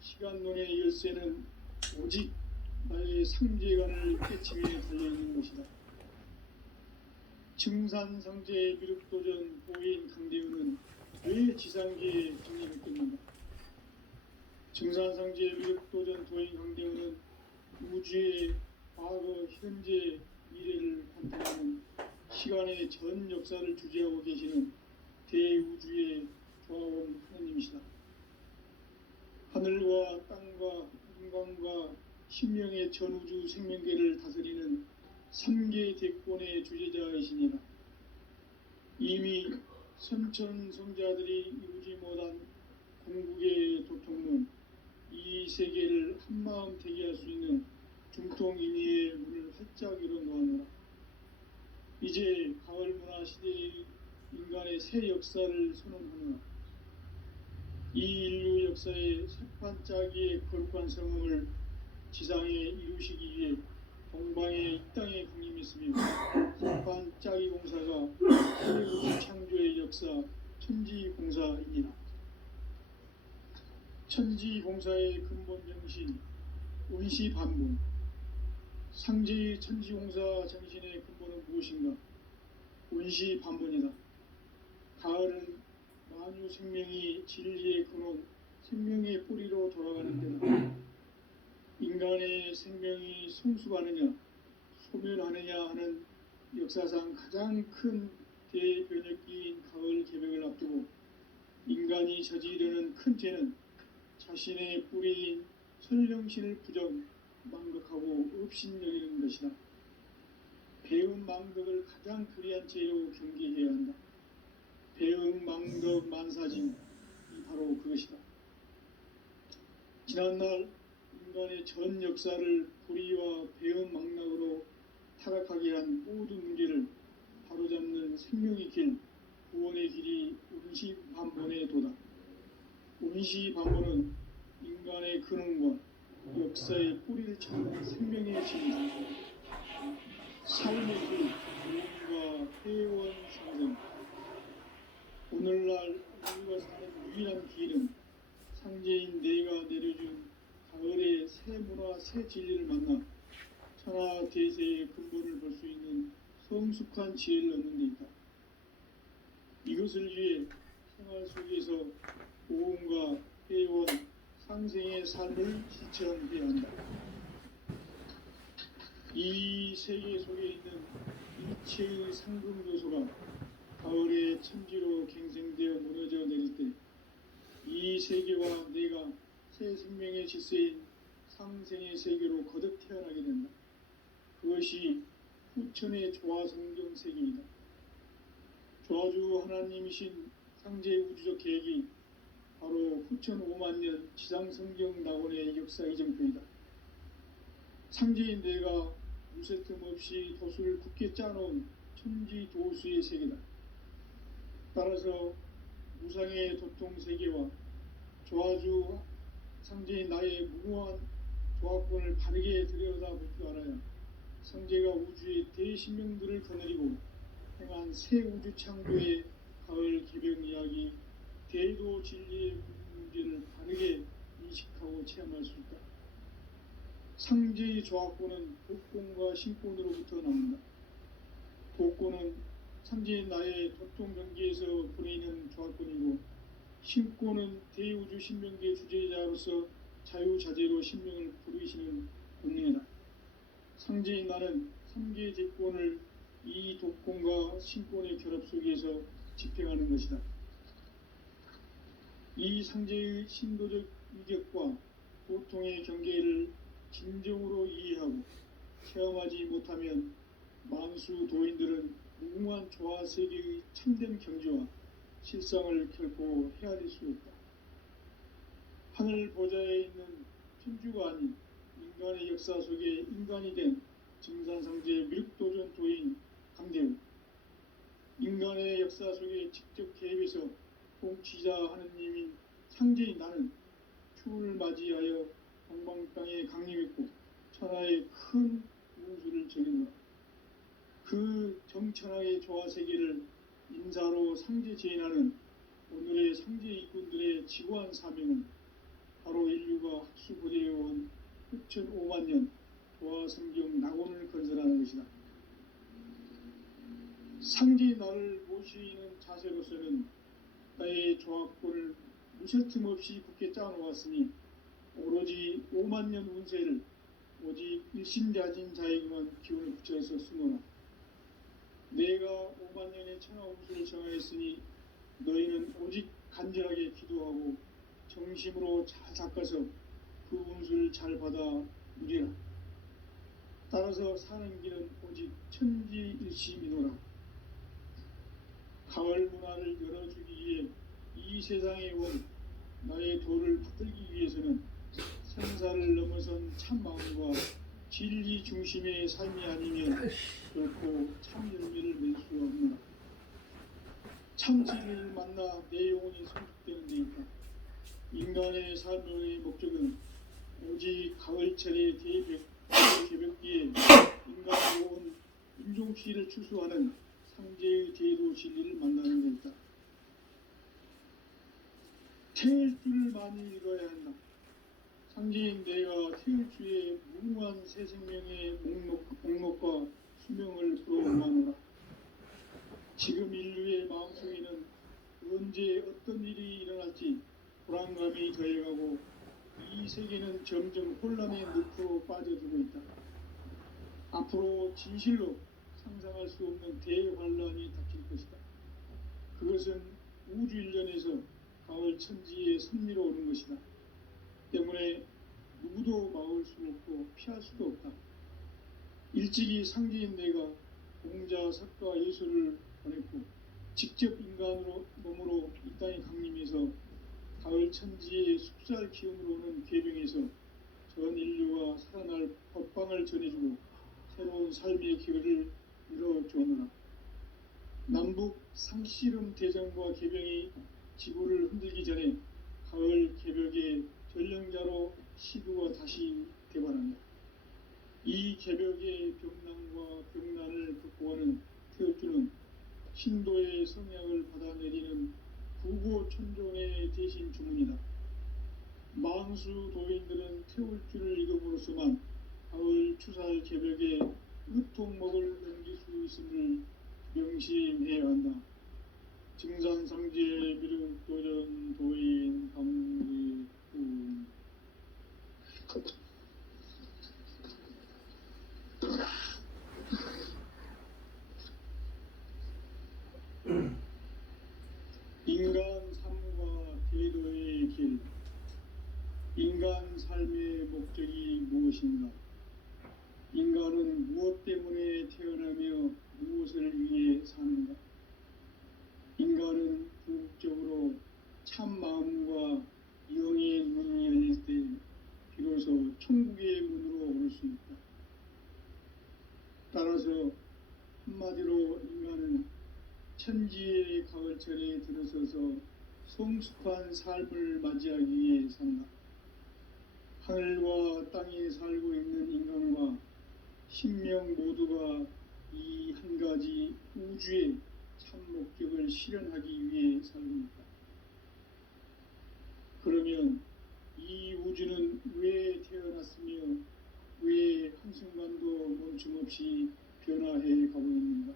시간론의 열쇠는 오직 나의 상제관을 깨침에 달려있는 것이다. 증산상제의 미륵도전 보인 강대우는 왜 지상계에 정립했겠는가? 증산상제의 미륵도전 도인 강대우는 우주의 과거, 현재, 미래를 관통하는 시간의 전 역사를 주재하고 계시는 대우주의 조화원 하나님이시다. 하늘과 땅과 인간과 신명의 전우주 생명계를 다스리는 3계 대권의 주재자이시니라. 이미 선천성자들이 이루지 못한 궁극의 도통론, 이 세계를 한마음 되게 할 수 있는 중통인의의 문을 활짝 열어놓았노라. 이제 가을문화 시대의 인간의 새 역사를 선언하노라. 이 인류 역사의 새판짜기의 거룩한 성음을 지상에 이루시기 위해 동방의 이 땅에 강림했으며 새판짜기 공사가 새우주 창조의 역사 천지공사이니라. 천지공사의 근본 정신 운시반문. 상제의 천지공사 정신의 근본은 무엇인가? 운시반문이다. 가을은 만유 생명이 진리의 근원, 생명의 뿌리로 돌아가는 때다. 인간의 생명이 성숙하느냐, 소멸하느냐 하는 역사상 가장 큰 대변혁기인 가을 개벽을 앞두고 인간이 저지르는 큰 죄는 자신의 뿌리인 설령신을 부정, 망극하고 업신여기는 것이다. 배음 망덕을 가장 불의한 죄로 경계해야 한다. 배음 망덕 만사진이 바로 그것이다. 지난날 인간의 전 역사를 불의와 배음 망락으로 타락하게 한 모든 문제를 바로잡는 생명의 길, 구원의 길이 운시반본의 도다. 운시반본은 인간의 근원과 역사의 뿌리를 찾는 생명의 진리다. 삶의 길, 구원과 회원 상생. 오늘날 우리가 사는 유일한 길은 상제인 내가 내려준 가을의 새 문화, 새 진리를 만나 천하 대세의 근본을 볼 수 있는 성숙한 지혜를 얻는 데 있다. 이것을 위해 생활 속에서 보험과 회원, 상생의 삶을 실천해야 한다. 이 세계 속에 있는 일체의 상금 요소가 가을의 천지로 갱생되어 무너져 내릴 때 이 세계와 내가 새 생명의 질서인 상생의 세계로 거듭 태어나게 된다. 그것이 후천의 조화성경 세계이다. 조화주 하나님이신 상제의 우주적 계획이 바로 후천 5만년 지상성경 낙원의 역사 이정표이다. 상제인 내가 무쇠틈 없이 도수를 굳게 짜놓은 천지도수의 세계다. 따라서 무상의 도통세계와 조화주 상제인 나의 무궁한 조화권을 바르게 들여다볼 줄 알아야 상제가 우주의 대신명들을 거느리고 행한 새 우주 창조의 가을 개벽 이야기, 대도 진리의 문제를 바르게 인식하고 체험할 수 있다. 상제의 조화권은 복권과 신권으로부터 나온다. 복권은 상제인 나의 도통 경계에서 보내는 조화권이고, 신권은 대우주 신명계 주제자로서 자유자재로 신명을 부르시는 본능이다. 상제인 나는 3계 대권을 이 독권과 신권의 결합 속에서 집행하는 것이다. 이 상제의 신도적 위격과 고통의 경계를 진정으로 이해하고 체험하지 못하면 만수 도인들은 무궁한 조화세계의 참된 경지와 실상을 결코 헤아릴 수 없다. 하늘 보좌에 있는 천주가 아닌 인간의 역사 속에 인간이 된 증산상제 미륵도전 도인 강대우. 인간의 역사 속에 직접 개입해서 통치자 하느님인 상제인 나는 추운을 맞이하여 동방 땅에 강림했고 천하의 큰 운수를 적용하라. 그 정천하의 조화세계를 인사로 상제 제인하는 오늘의 상제 일꾼들의 지고한 사명은 바로 인류가 6,5만 년 도화성경 낙원을 건설하는 것이다. 상제의 나를 모시는 자세로서는 나의 조합권을 무쇠틈 없이 굳게 짜놓았으니 오로지 5만 년 운세를 오직 일심자진 자에게만 기운을 붙여서 쓰노라. 내가 5만 년의 천하 운수를 정하였으니 너희는 오직 간절하게 기도하고 정심으로 잘 닦아서 그 운수를 잘 받아 누리라. 따라서 사는 길은 오직 천지일심이노라. 가을 문화를 열어주기 위해 이 세상에 온 나의 도를 받들기 위해서는 생사를 넘어선 참마음과 진리 중심의 삶이 아니면 결코 참 열매를 맺을 수 없노라. 참 진리를 만나 내 영혼이 성숙되는 데이다. 인간의 삶의 목적은 오직 가을철의 개벽기에 인간이 온 인종시를 추수하는 상제의 제도 진리를 만나는 데이다. 태을 줄을 많이 읽어야 한다. 상제인 내가 태을 주에 무궁한 새 생명의 목록과 수명을 불어오마노라. 지금 인류의 마음속에는 언제 어떤 일이 일어날지 불안감이 더해가고 이 세계는 점점 혼란의 늪으로 빠져들고 있다. 앞으로 진실로 상상할 수 없는 대환란이 닥칠 것이다. 그것은 우주 일련에서 가을 천지의 섭리로 오는 것이다. 때문에 누구도 막을 수 없고 피할 수도 없다. 일찍이 상제인 내가 공자, 석가, 예수를 보냈고 직접 인간으로 몸으로 이 땅에 강림해서 가을 천지의 숲살 기운으로 오는 궤병에서 전 인류가 살아날 법방을 전해주고 새로운 삶의 기회를 이뤄주었노라. 남북 상씨름 대전과 개병이 지구를 흔들기 전에 가을 개벽의 전령자로 시구가 다시 개발한다. 이 개벽의 병난과 병난을 극복하는 태울주는 신도의 성약을 받아내리는 구고천종의 대신 주문이다. 망수 도인들은 태울주를 읽음으로써만 가을 추살 개벽의 으통목을 넘길 수 있음을 명심해야 한다. 증산상제 미륵도전 도인 감리군. 인간 삶과 대도의 길. 인간 삶의 목적이 무엇인가? 인간은 무엇 때문에 태어나며 무엇을 위해 사는가? 인간은 궁극적으로 참 마음과 영의 문이 열릴 때 비로소 천국의 문으로 오를 수 있다. 따라서 한마디로 인간은 천지의 가을철에 들어서서 성숙한 삶을 맞이하기 위해 산다. 하늘과 땅에 살고 있는 인간과 신명 모두가 이 한 가지 우주의 참 목적을 실현하기 위해 살고 있다. 그러면 이 우주는 왜 태어났으며 왜 한순간도 멈춤없이 변화해 가고 있는가?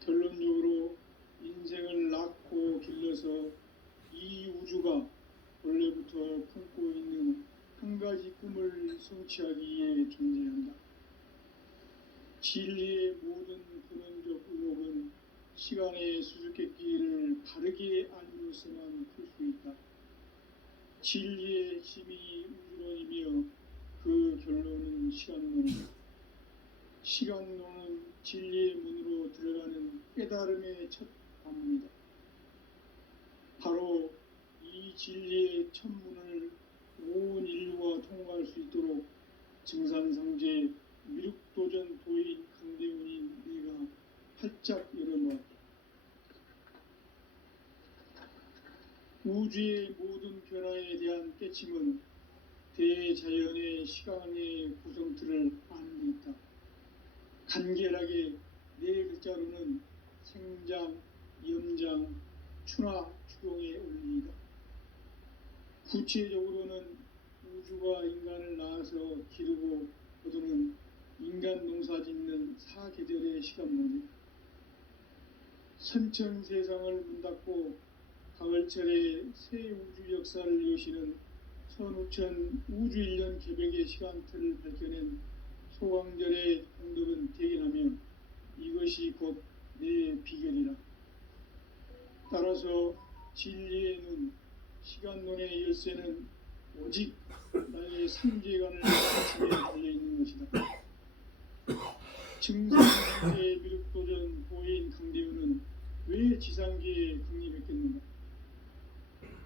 결론적으로 인생을 낳고 길러서 이 우주가 원래부터 품고 있는 한 가지 꿈을 성취하기 위해 존재한다. 진리의 모든 근원적 의혹은 시간의 수수께끼를 바르게 알므로서만 풀 수 있다. 진리의 핵심이 우주론이며 그 결론은 시간론이다. 시간론은 진리의 문으로 들어가는 깨달음의 첫 관문이다. 바로 이 진리의 첫 문을 온 인류가 통과할 수 있도록 증산상제 미륵도전 도인 강대훈인 내가 활짝 열어놓았다. 우주의 모든 변화에 대한 깨침은 대자연의 시간의 구성틀을 아는 데 있다. 간결하게 네 글자로는 생장, 염장, 추나 추동의 원리이다. 구체적으로는 우주가 인간을 낳아서 기르고 거두는 인간 농사 짓는 사계절의 시간입니다. 선천 세상을 문 닫고 가을철에 새 우주 역사를 여시는 선우천 우주일년 개벽의 시간틀을 밝혀낸 소강절의 공덕은 대견하며 이것이 곧 내 비결이라. 따라서 진리의 눈, 시간론의 열쇠는 오직 나의 삼재간을 가르침에 달려있는 것이다. 증산상제의 미륵도전 보인 강대우는 왜 지상계에 강림했겠는가?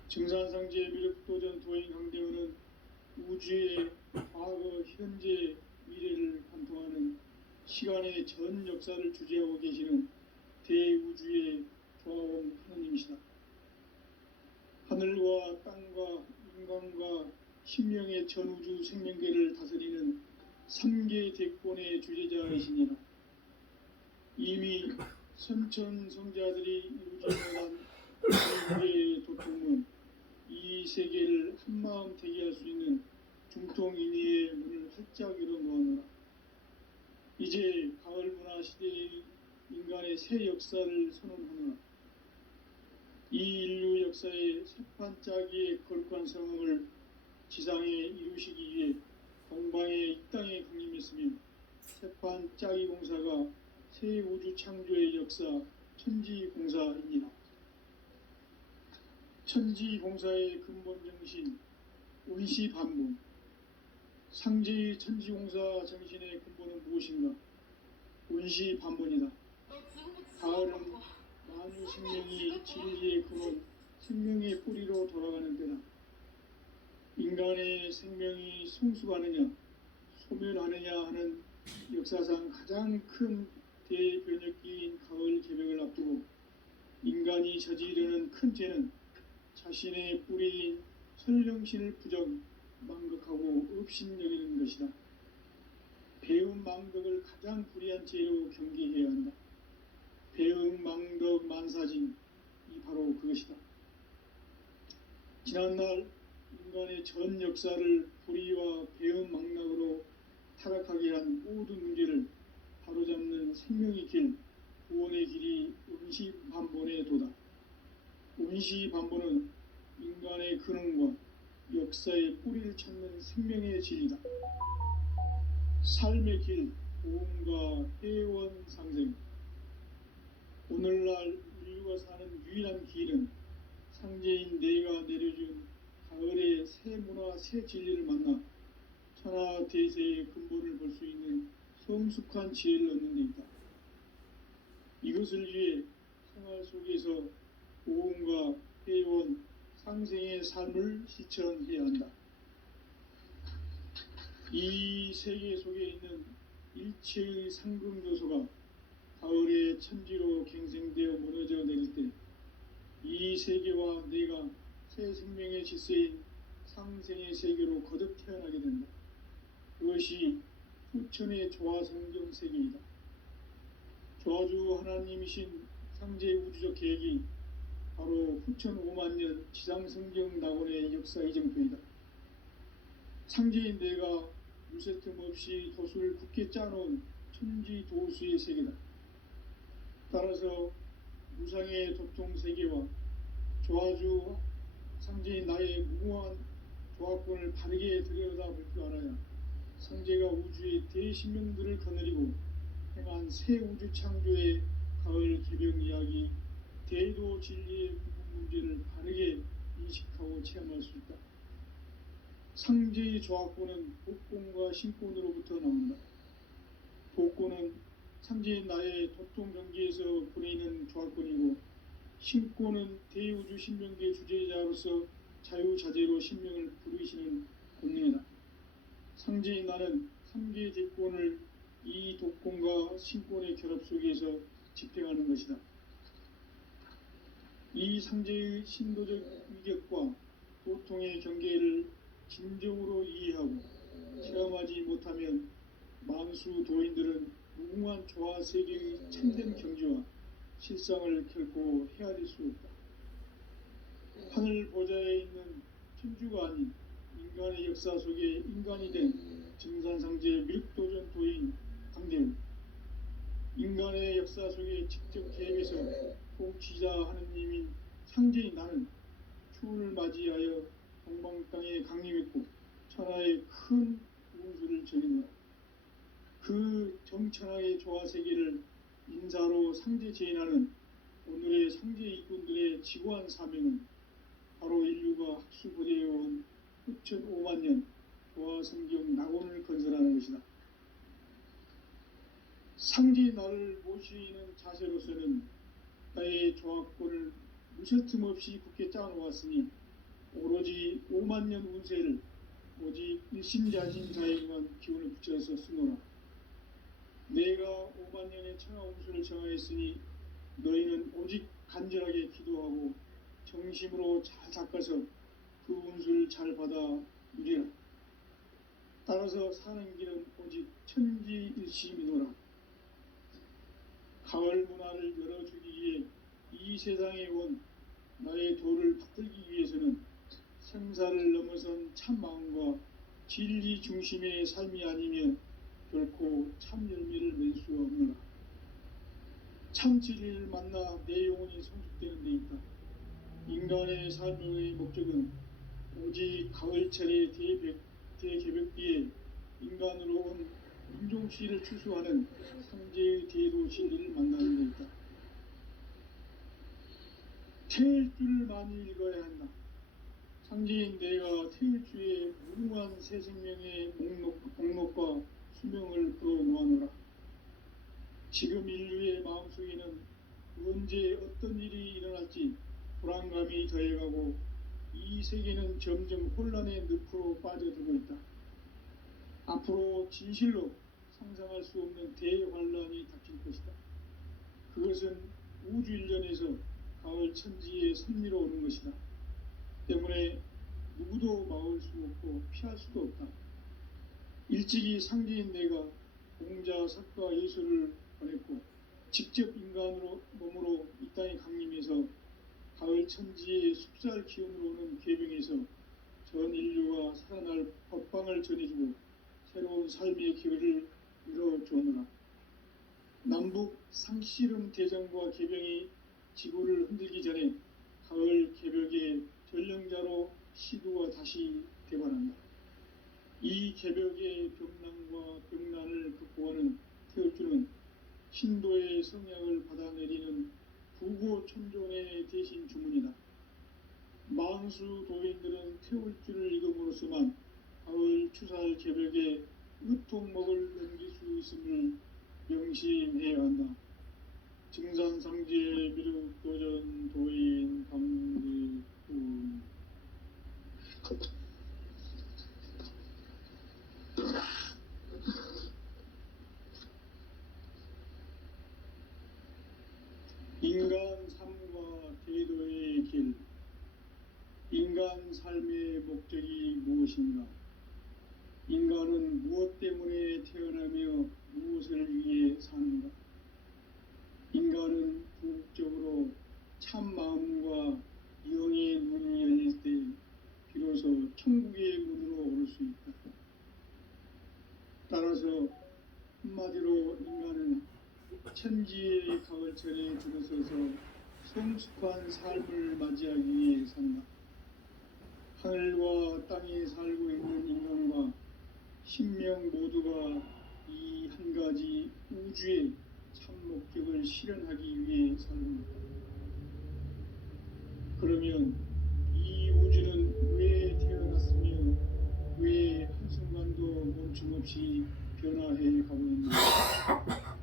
증산상제의 미륵도전 도인 강대우는 우주의 과거, 현재, 미래를 관통하는 시간의 전 역사를 주재하고 계시는 대우주의 조화원 하느님이시다. 하늘과 땅과 인간과 신명의 전우주 생명계를 다스리는 3개 대권의 주제자이시니라. 이미 선천 성자들이 이루지 못한 우주의 도통은 이 세계를 한마음 되게 할 수 있는 중통인의의 문을 활짝 열어놓았노라. 이제 가을 문화 시대의 인간의 새 역사를 선언하노라. 이 인류 역사의 새판짜기의 거룩한 성음을 지상에 이루시기 위해 동방의 이 땅에 강림했으며 새판짜기 공사가 새 우주 창조의 역사 천지공사입니다. 천지공사의 근본 정신 운시반문. 상제의 천지공사 정신의 근본은 무엇인가? 운시반문이다. 가을은 만유 생명이 진리의 근원, 생명의 뿌리로 돌아가는 때다. 인간의 생명이 성숙하느냐, 소멸하느냐 하는 역사상 가장 큰 대변혁기인 가을 개벽을 앞두고 인간이 저지르는 큰 죄는 자신의 뿌리인 설령신을 부정, 망극하고 업신여기는 것이다. 배음 망덕을 가장 불의한 죄로 경계해야 한다. 배음 망덕 만사진, 이 바로 그것이다. 지난날 인간의 전 역사를 불의와 배음 망락으로 타락하게 한 모든 문제를 바로잡는 생명의 길, 구원의 길이 운시반본의 도다. 운시반본은 인간의 근원과 역사의 뿌리를 찾는 생명의 진리다. 삶의 길, 보험과 회원 상생. 오늘날 인류가 사는 유일한 길은 상제인 내가 내려준 가을의 새 문화, 새 진리를 만나 천하 대세의 근본을 볼 수 있는 성숙한 지혜를 얻는 데 있다. 이것을 위해 생활 속에서 보험과 회원, 상생의 삶을 실천해야 한다. 이 세계 속에 있는 일체의 상금 요소가 가을의 천지로 갱생되어 무너져 내릴 때 이 세계와 내가 새 생명의 질서인 상생의 세계로 거듭 태어나게 된다. 그것이 후천의 조화성경 세계이다. 조화주 하나님이신 상제 우주적 계획이 바로 후천 5만년 지상성경 낙원의 역사 이정표이다. 상제인 내가 유세틈 없이 도수를 굳게 짜놓은 천지도수의 세계다. 따라서 무상의 도통세계와 조화주 상제인 나의 무궁한 조화권을 바르게 들여다볼 줄 알아야 상제가 우주의 대신명들을 거느리고 행한 새 우주 창조의 가을 개벽 이야기, 대도 진리의 구분 문제를 바르게 인식하고 체험할 수 있다. 상제의 조화권은 복권과 신권으로부터 나온다. 복권은 상제인 나의 도통 경계에서 보내는 조화권이고, 신권은 대우주 신명계 주제자로서 자유자재로 신명을 부르시는 권능이다. 상제인 나는 3개 대권을 이 독권과 신권의 결합 속에서 집행하는 것이다. 이 상제의 신도적 위격과 도통의 경계를 진정으로 이해하고 체험하지 못하면 만수 도인들은 무궁한 조화 세계의 참된 경지와 실상을 결코 헤아릴 수 없다. 하늘 보좌에 있는 천주가 아닌 인간의 역사 속에 인간이 된 증산상제 미륵도전 도인 강대우, 인간의 역사 속에 직접 개입해서 통치자 하느님인 상제인 나는 추운을 맞이하여 동방 땅에 강림했고 천하의 큰 운수를 전했노라. 그 정천하의 조화세계를 인사로 상제 제인하는 오늘의 상제 일꾼들의 지구한 사명은 바로 인류가 학수고대해온 후천 5만 년 조화성경 낙원을 건설하는 것이다. 상제 나를 모시는 자세로서는 나의 조화권을 무쇠틈 없이 굳게 짜놓았으니 오로지 5만 년 운세를 오직 일심자진 자에게만 기운을 붙여서 쓰노라. 내가 5만 년의 천하 운수를 정하였으니 너희는 오직 간절하게 기도하고 정심으로 잘 닦아서 그 운수를 잘 받아 누리라. 따라서 사는 길은 오직 천지일심이노라. 가을 문화를 열어주기 위해 이 세상에 온 나의 도를 받들기 위해서는 생사를 넘어선 참 마음과 진리 중심의 삶이 아니면 결코 참 열매를 맺을 수 없노라. 참 진리를 만나 내 영혼이 성숙되는 데 있다. 인간의 삶의 목적은 오직 가을철의 대개벽비에 인간으로 온 인종시를 추수하는 상제의 대도 진리를 만나는 데 있다. 태일 줄을 많이 읽어야 한다. 상제인 내가 태일주의 무궁한 새 생명의 목록과 수명을 풀어놓아노라. 지금 인류의 마음속에는 언제 어떤 일이 일어날지 불안감이 더해가고 이 세계는 점점 혼란의 늪으로 빠져들고 있다. 앞으로 진실로 상상할 수 없는 대환란이 닥칠 것이다. 그것은 우주 일련에서 가을 천지의 선미로 오는 것이다. 때문에 누구도 막을 수 없고 피할 수도 없다. 일찍이 상제인 내가 공자, 석가, 예수를 보냈고 직접 인간으로 몸으로 이 땅에 강림해서 가을 천지의 숲살 기운으로 오는 계병에서 전 인류가 살아날 법방을 전해주고 새로운 삶의 기회를 이뤄주느라. 남북 상씨름 대전과 계병이 지구를 흔들기 전에 가을 개벽의 전령자로 시두가 다시 되관한다. 이 개벽의 병난과 병난을 극복하는 태울주는 신도의 성약을 받아내리는 부고천존의 대신 주문이다. 만수 도인들은 태울주를 읽음으로써만 가을 추살 개벽의 으통목을 넘길 수 있음을 명심해야 한다. 증산상제 미륵도전 도인 강대우. 인간 삶과 대도의 길. 인간 삶의 목적이 무엇인가? 인간은 무엇 때문에 태어나며 무엇을 위해 사는가? 인간은 궁극적으로 참 마음과 영의 문이 열릴 때 비로소 천국의 문으로 오를 수 있다. 따라서 한마디로 인간은 천지의 가을철에 들어서서 성숙한 삶을 맞이하기 위해 산다. 하늘과 땅에 살고 있는 인간과 신명 모두가 이 한 가지 우주의 참 목적을 실현하기 위해 사는 것. 그러면 이 우주는 왜 태어났으며 왜 한순간도 멈춤없이 변화해 가고 있는가?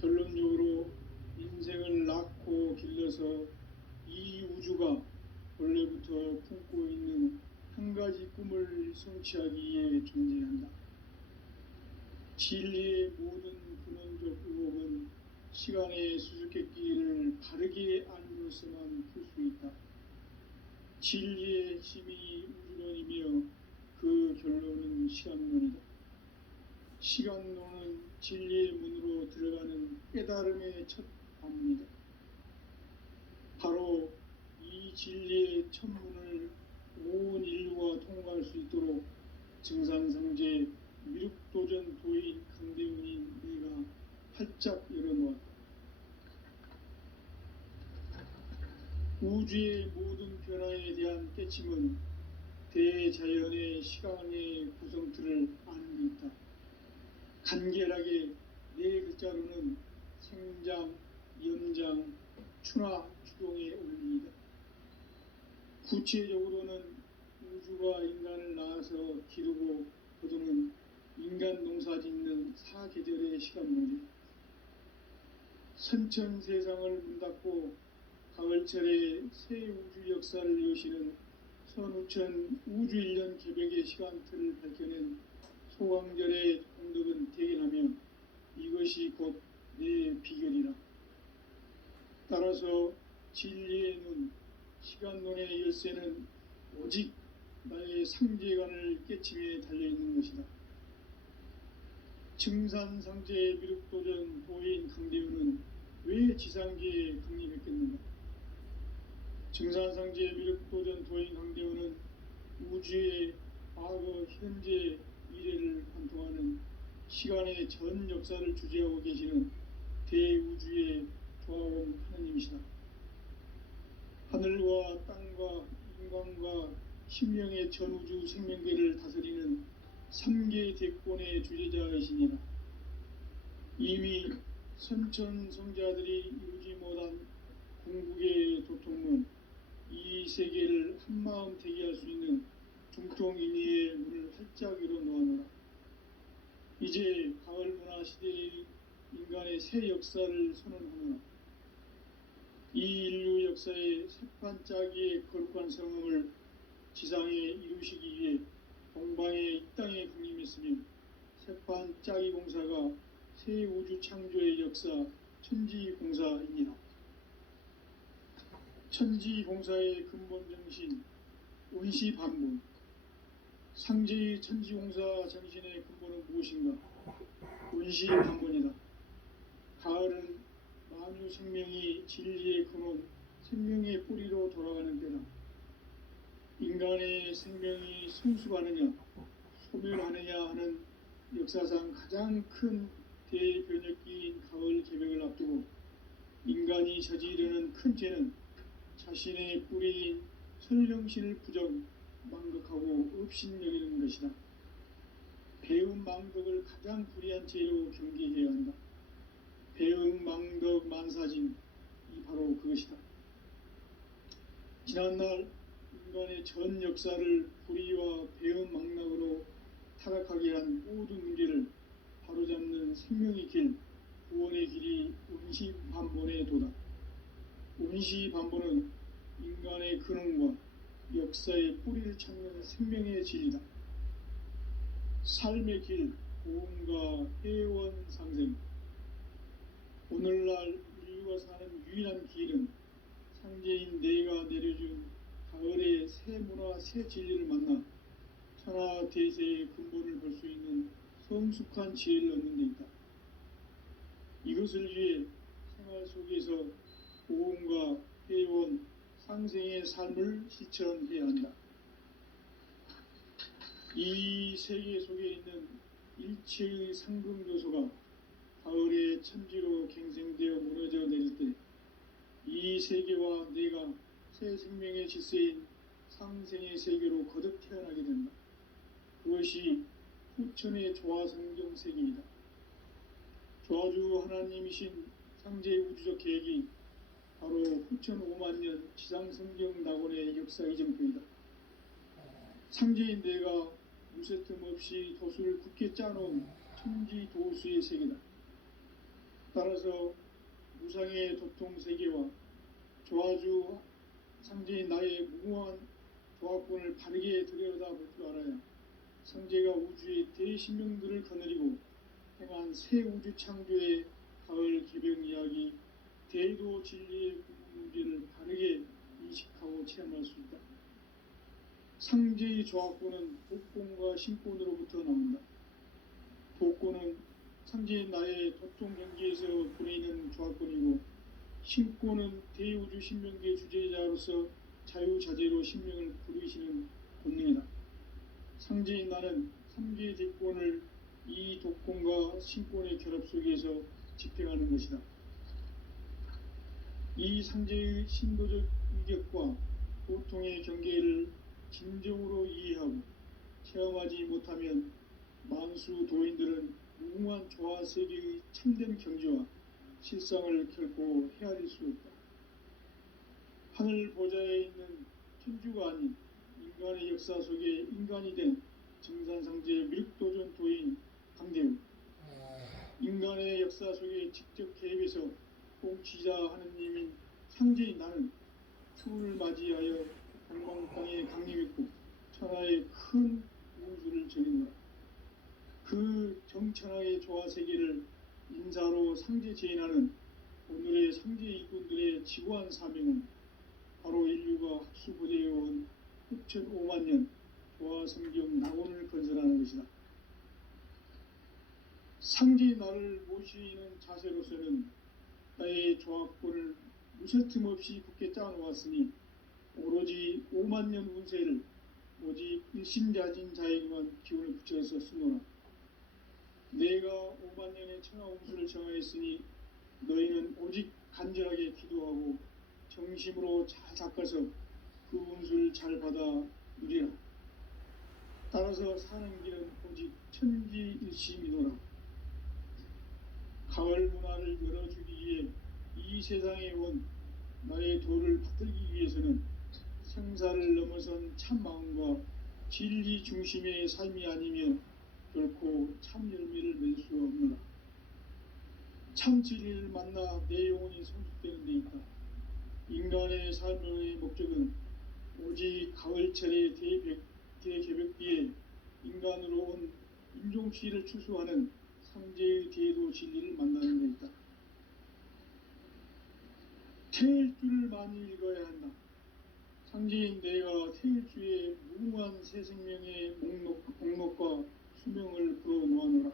결론적으로 인생을 낳고 길러서 이 우주가 원래부터 품고 있는 한 가지 꿈을 성취하기 위해 존재한다. 진리의 모든 근원적 의혹은 시간의 수수께끼를 바르게 알므로서만 풀 수 있다. 진리의 핵심이 우주론이며 그 결론은 시간론이다. 시간론은 진리의 문으로 들어가는 깨달음의 첫 관문이다. 바로 이 진리의 첫 문을 온 인류가 통과할 수 있도록 증산상제 미륵도전 도인 강대훈이 내가 활짝 열어놓았다. 우주의 모든 변화에 대한 깨침은 대자연의 시간의 구성틀을 아는 데 있다. 간결하게 네 글자로는 생장, 연장, 추나 추동의 원리이다. 구체적으로는 우주가 인간을 낳아서 기르고 거두는 인간 농사 짓는 사계절의 시간놀이, 선천 세상을 문닫고 가을철에 새 우주 역사를 여시는 선우천 우주 1년 개벽의 시간틀을 밝혀낸 소강절의 공덕은 대견하며 이것이 곧 내 비결이라. 따라서 진리의 눈, 시간론의 열쇠는 오직 나의 상제관을 깨침에 달려있는 것이다. 증산상제 미륵도전 도인 강대훈은 왜 지상계에 강림했겠는가? 증산상제 미륵도전 도인 강대훈은 우주의 과거, 현재, 미래를 관통하는 시간의 전 역사를 주재하고 계시는 대우주의 조화원 하느님이시다. 하늘과 땅과 인간과 신명의 전우주 생명계를 다스리는 3계 대권의 주재자이시니라. 이미 선천성자들이 이루지 못한 궁극의 도통문, 이 세계를 한마음 대기할 수 있는 중통인의의 문을 활짝 열어놓아노라. 이제 가을 문화 시대의 인간의 새 역사를 선언하노라. 이 인류 역사의 새판짜기의 거룩한 성음을 지상에 이루시기 위해 동방의 이 땅에 강림했으며 새판짜기 공사가 새 우주 창조의 역사 천지공사입니다. 천지공사의 근본 정신, 원시반본. 상제의 천지공사 정신의 근본은 무엇인가? 원시반본이다. 가을은 만유 생명이 진리의 근원, 생명의 뿌리로 돌아가는 때다. 인간의 생명이 성숙하느냐, 소멸하느냐 하는 역사상 가장 큰 대변혁기인 가을 개벽을 앞두고 인간이 저지르는 큰 죄는 자신의 뿌리인 설령신을 부정, 망극하고 업신여기는 것이다. 배은 망덕을 가장 불의한 죄로 경계해야 한다. 배은 망덕 만사진, 이 바로 그것이다. 지난날 인간의 전 역사를 불의와 배은 망락으로 타락하게 한 모든 문제를 바로잡는 생명의 길, 구원의 길이 원시반본의 도다. 원시반본은 인간의 근원과 역사의 뿌리를 찾는 생명의 진리다. 삶의 길, 고음과 회원 상생. 오늘날 인류가 사는 유일한 길은 상제인 내가 내려준 가을의 새 문화, 새 진리를 만나 천하 대세의 근본을 볼 수 있는 성숙한 지혜를 얻는 데 있다. 이것을 위해 생활 속에서 고음과 회원, 상생의 삶을 실천해야 한다. 이 세계 속에 있는 일체의 상금 요소가 가을의 천지로 갱생되어 무너져 내릴 때 이 세계와 내가 새 생명의 질서인 상생의 세계로 거듭 태어나게 된다. 그것이 후천의 조화성경 세계이다. 조화주 하나님이신 상제의 우주적 계획이 바로 후천 5만 년 지상성경 낙원의 역사 이정표이다. 상제인 내가 무쇠틈 없이 도수를 굳게 짜놓은 천지 도수의 세계다. 따라서 무상의 도통 세계와 조화주 상제인 나의 무궁한 조합권을 바르게 들여다볼 줄 알아야 상제가 우주의 대신명들을 거느리고 행한 새 우주 창조의 가을 개벽 이야기, 대도 진리의 문제를 바르게 인식하고 체험할 수 있다. 상제의 조합권은 복권과 신권으로부터 나온다. 복권은 상제인 나의 도통 경계에서 보내는 조합권이고, 신권은 대우주 신명계 주제자로서 자유자재로 신명을 부르시는 본능이다. 상제 상제인 나는 3계 대권을 이 독권과 신권의 결합 속에서 집행하는 것이다. 이 상제의 신도적 위격과 고통의 경계를 진정으로 이해하고 체험하지 못하면 만수 도인들은 무궁한 조화세계의 참된 경지와 실상을 결코 헤아릴 수 없다. 하늘 보좌에 있는 천주가 아닌 인간의 역사 속에 인간이 된 증산상제 미륵도전 도인 강대우, 인간의 역사 속에 직접 개입해서 통치자 하느님인 상제인 나는 추운을 맞이하여 동방 땅에 강림했고 천하의 큰 우주를 전인노라. 그 정천하의 조화세계를 인사로 상제 제인하는 오늘의 상제 일꾼들의 지구한 사명은 바로 인류가 학수고대해온 6,5만 년 조화성경 낙원을 건설하는 것이다. 상제의 나를 모시는 자세로서는 나의 조화권을 무쇠틈 없이 굳게 짜놓았으니 오로지 5만 년 운세를 오직 일심자진 자에게만 기운을 붙여서 쓰노라. 내가 5만 년의 천하 운수를 정하였으니 너희는 오직 간절하게 기도하고 정심으로 잘 닦아서 그 운수를 잘 받아 누리라. 따라서 사는 길은 오직 천지일심이노라. 가을 문화를 열어주기 위해 이 세상에 온 나의 도를 받들기 위해서는 생사를 넘어선 참 마음과 진리 중심의 삶이 아니면 결코 참 열매를 맺을 수 없노라. 참 진리를 만나 내 영혼이 성숙되는 데 있다. 인간의 삶의 목적은 오직 가을철의 대개벽기에 인간으로 온 인종시를 추수하는 상제의 대도 진리를 만나는 데 있다. 태일주를 많이 읽어야 한다. 상제인 내가 태일주의 무궁한 새 생명의 목록과 수명을 풀어놓아노라.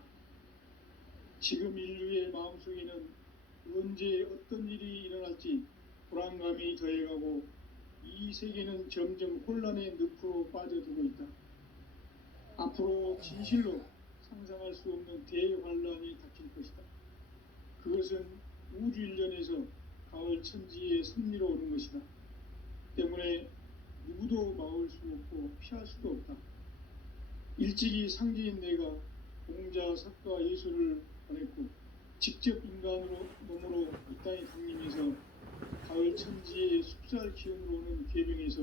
지금 인류의 마음속에는 언제 어떤 일이 일어날지 불안감이 더해가고 이 세계는 점점 혼란의 늪으로 빠져들고 있다. 앞으로 진실로 상상할 수 없는 대환란이 닥칠 것이다. 그것은 우주 일련에서 가을 천지의 섭리로 오는 것이다. 때문에 누구도 막을 수 없고 피할 수도 없다. 일찍이 상제인 내가 공자, 석가, 예수를 보냈고 직접 인간으로 몸으로 이 땅에 강림해서 가을 천지의 숲살 기운으로 오는 계명에서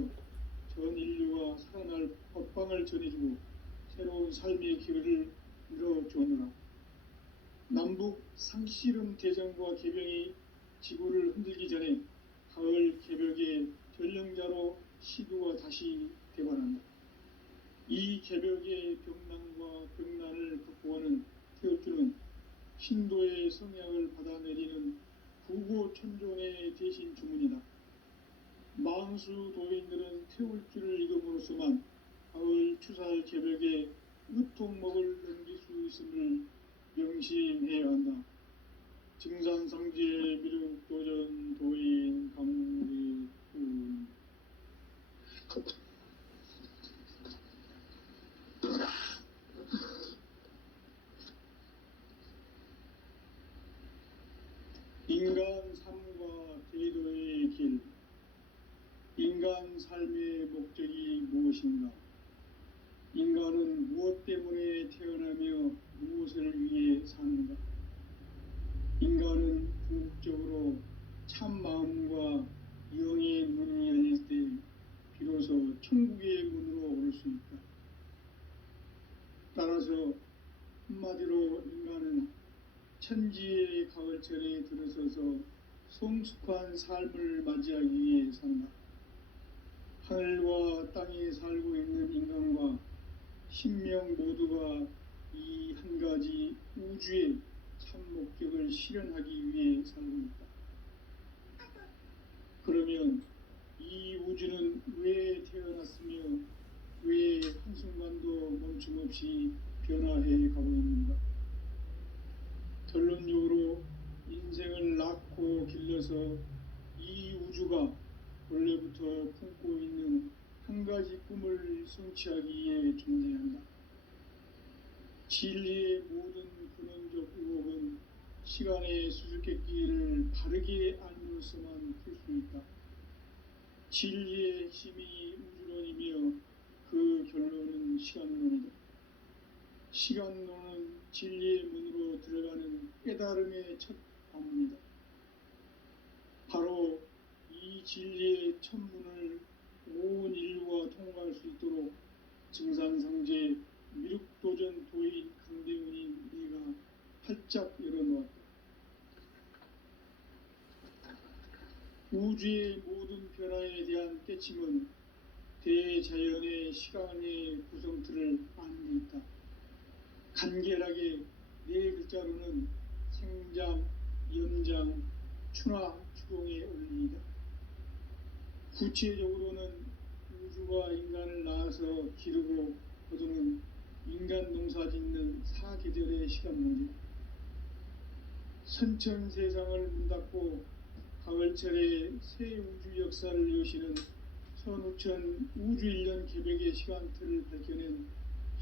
전 인류가 살아날 법방을 전해주고 새로운 삶의 기회를 이뤄주었노라. 남북 상씨름 대전과 개병이 지구를 흔들기 전에 가을 개벽의 전령자로 시두가 다시 되관한다. 이 개벽의 병난과 병난을 극복하는 태울주는 신도의 성약을 받아내리는 구고천존의 대신 주문이다. 만수 도인들은 태울주를 읽음으로써만 가을 추살 개벽에 으통목을 넘길 수 있음을 명심해야 한다. 증산상제 미륵도전 도인 강대훈. 인간 삶과 대도의 길. 인간 삶의 목적이 무엇인가? 인간은 무엇 때문에 태어나며 무엇을 위해 사는가? 인간은 궁극적으로 참 마음과 영의 문이 열릴 때 비로소 천국의 문으로 오를 수 있다. 따라서 한마디로 인간은 천지의 가을철에 들어서서 성숙한 삶을 맞이하기 위해 산다. 하늘과 땅에 살고 있는 인간과 신명 모두가 이 한 가지 우주의 참 목적을 실현하기 위해 살고 있다. 그러면 이 우주는 왜 태어났으며 왜 한순간도 멈춤없이 변화해 가고 있는가? 결론적으로 인생을 낳고 길러서 이 우주가 원래부터 품고 있는 한 가지 꿈을 성취하기 위해 존재한다. 진리의 모든 근원적 의혹은 시간의 수수께끼를 바르게 알므로서만 풀 수 있다. 진리의 핵심이 우주론이며 그 결론은 시간론이다. 시간론은 진리의 문으로 들어가는 깨달음의 첫 관문이다. 바로 이 진리의 첫 문을 온 인류가 통과할 수 있도록 증산상제 미륵도전 도인 강대훈이 네가 활짝 열어놓았다. 우주의 모든 변화에 대한 깨침은 대자연의 시간의 구성틀을 아는 데 있다. 간결하게 네 글자로는 생장, 연장, 추나 추동의 원리이다. 구체적으로는 우주가 인간을 낳아서 기르고 거두는 인간 농사짓는 사계절의 시간 문제. 선천 세상을 문닫고 가을철에 새 우주 역사를 여시는 선우천 우주 1년 개백의 시간틀을 밝혀낸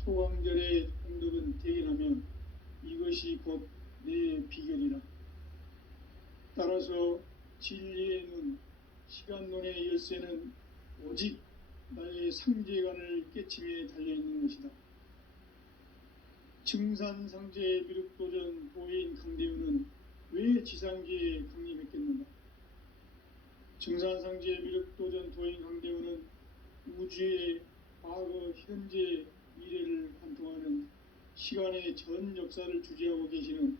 소강절의 공덕은 대견하며 이것이 곧 내 비결이라. 따라서 진리의 눈, 시간론의 열쇠는 오직 나의 상제관을 깨침에 달려있는 것이다. 증산상제 미륵도전 도인 강대훈은 왜 지상계에 강림했겠는가? 증산상제 미륵도전 도인 강대훈은 우주의 과거, 현재, 미래를 관통하는 시간의 전 역사를 주재하고 계시는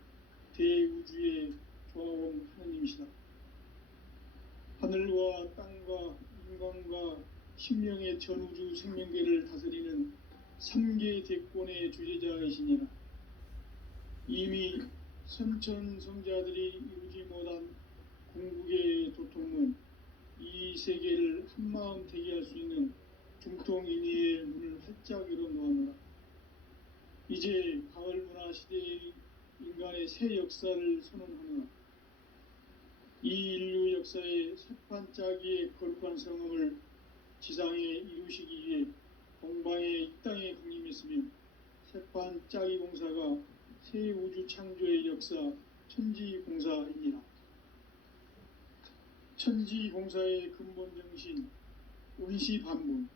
대우주의 조화원 하느님이시다. 하늘과 땅과 인간과 신명의 전우주 생명계를 다스리는 3계 대권의 주재자이시니라. 이미 선천성자들이 이루지 못한 궁극의 도통은 이 세계를 한마음 되게 할 수 있는 중통인의의 문을 활짝 열어놓았노라. 이제 가을문화 시대의 인간의 새 역사를 선언하노라. 이 인류 역사의 새판짜기의 거룩한 성음을 지상에 이루시기 위해 동방의 이 땅에 강림했으며 새판짜기 공사가 새 우주 창조의 역사 천지공사이니라. 천지공사의 근본 정신 운시반본.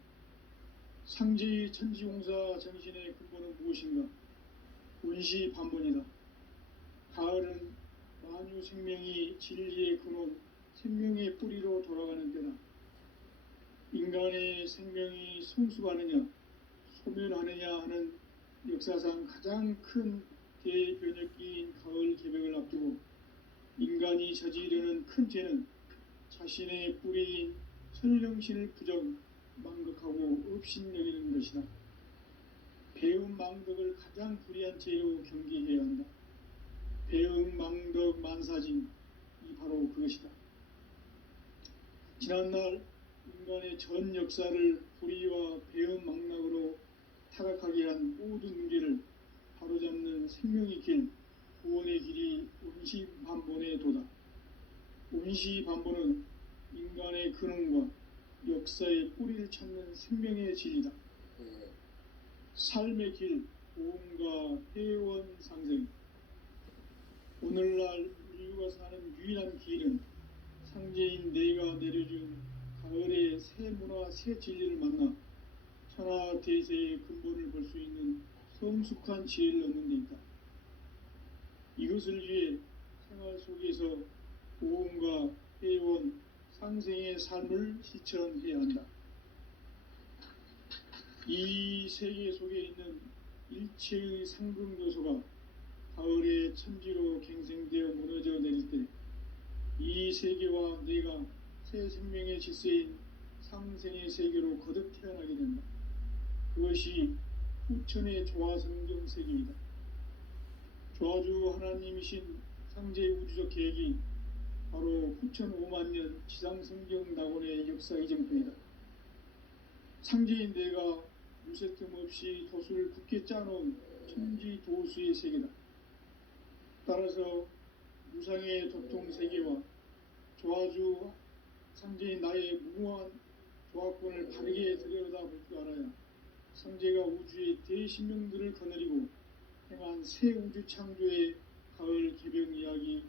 상제의 천지공사 정신의 근본은 무엇인가? 운시반본이다. 가을은 만유 생명이 진리의 근원, 생명의 뿌리로 돌아가는 때다. 인간의 생명이 성숙하느냐, 소멸하느냐 하는 역사상 가장 큰 대변혁기인 가을 개백을 앞두고 인간이 저지르는 큰 죄는 자신의 뿌리인 설령신을 부정, 망극하고 업신여기는 것이다. 배움 망덕을 가장 불의한 죄로 경계해야 한다. 배움 망덕 만사징, 이 바로 그것이다. 지난날 인간의 전 역사를 불의와 배움 망락으로 타락하게 한 모든 문제를 바로잡는 생명의 길, 구원의 길이 운시반본의 도다. 운시반본은 인간의 근원과 역사의 뿌리를 찾는 생명의 진리다. 삶의 길, 보험과 회원 상생. 오늘날 인류가 사는 유일한 길은 상제인 내가 내려준 가을의 새 문화, 새 진리를 만나 천하 대세의 근본을 볼 수 있는 성숙한 지혜를 얻는 데 있다. 이것을 위해 생활 속에서 보험과 회원, 상생의 삶을 실천해야 한다. 이 세계 속에 있는 일체의 상금 요소가 가을의 천지로 갱생되어 무너져 내릴 때 이 세계와 내가 새 생명의 질서인 상생의 세계로 거듭 태어나게 된다. 그것이 후천의 조화성경 세계이다. 조화주 하나님이신 상제의 우주적 계획이 바로 후천 5만년 지상성경 낙원의 역사 이정표이다. 상제인 내가 무쇠틈 없이 도수를 굳게 짜놓은 천지 도수의 세계다. 따라서 무상의 도통 세계와 조화주 상제인 나의 무궁한 조화권을 바르게 들여다볼 줄 알아야 상제가 우주의 대신명들을 거느리고 행한 새 우주 창조의 가을 개벽 이야기,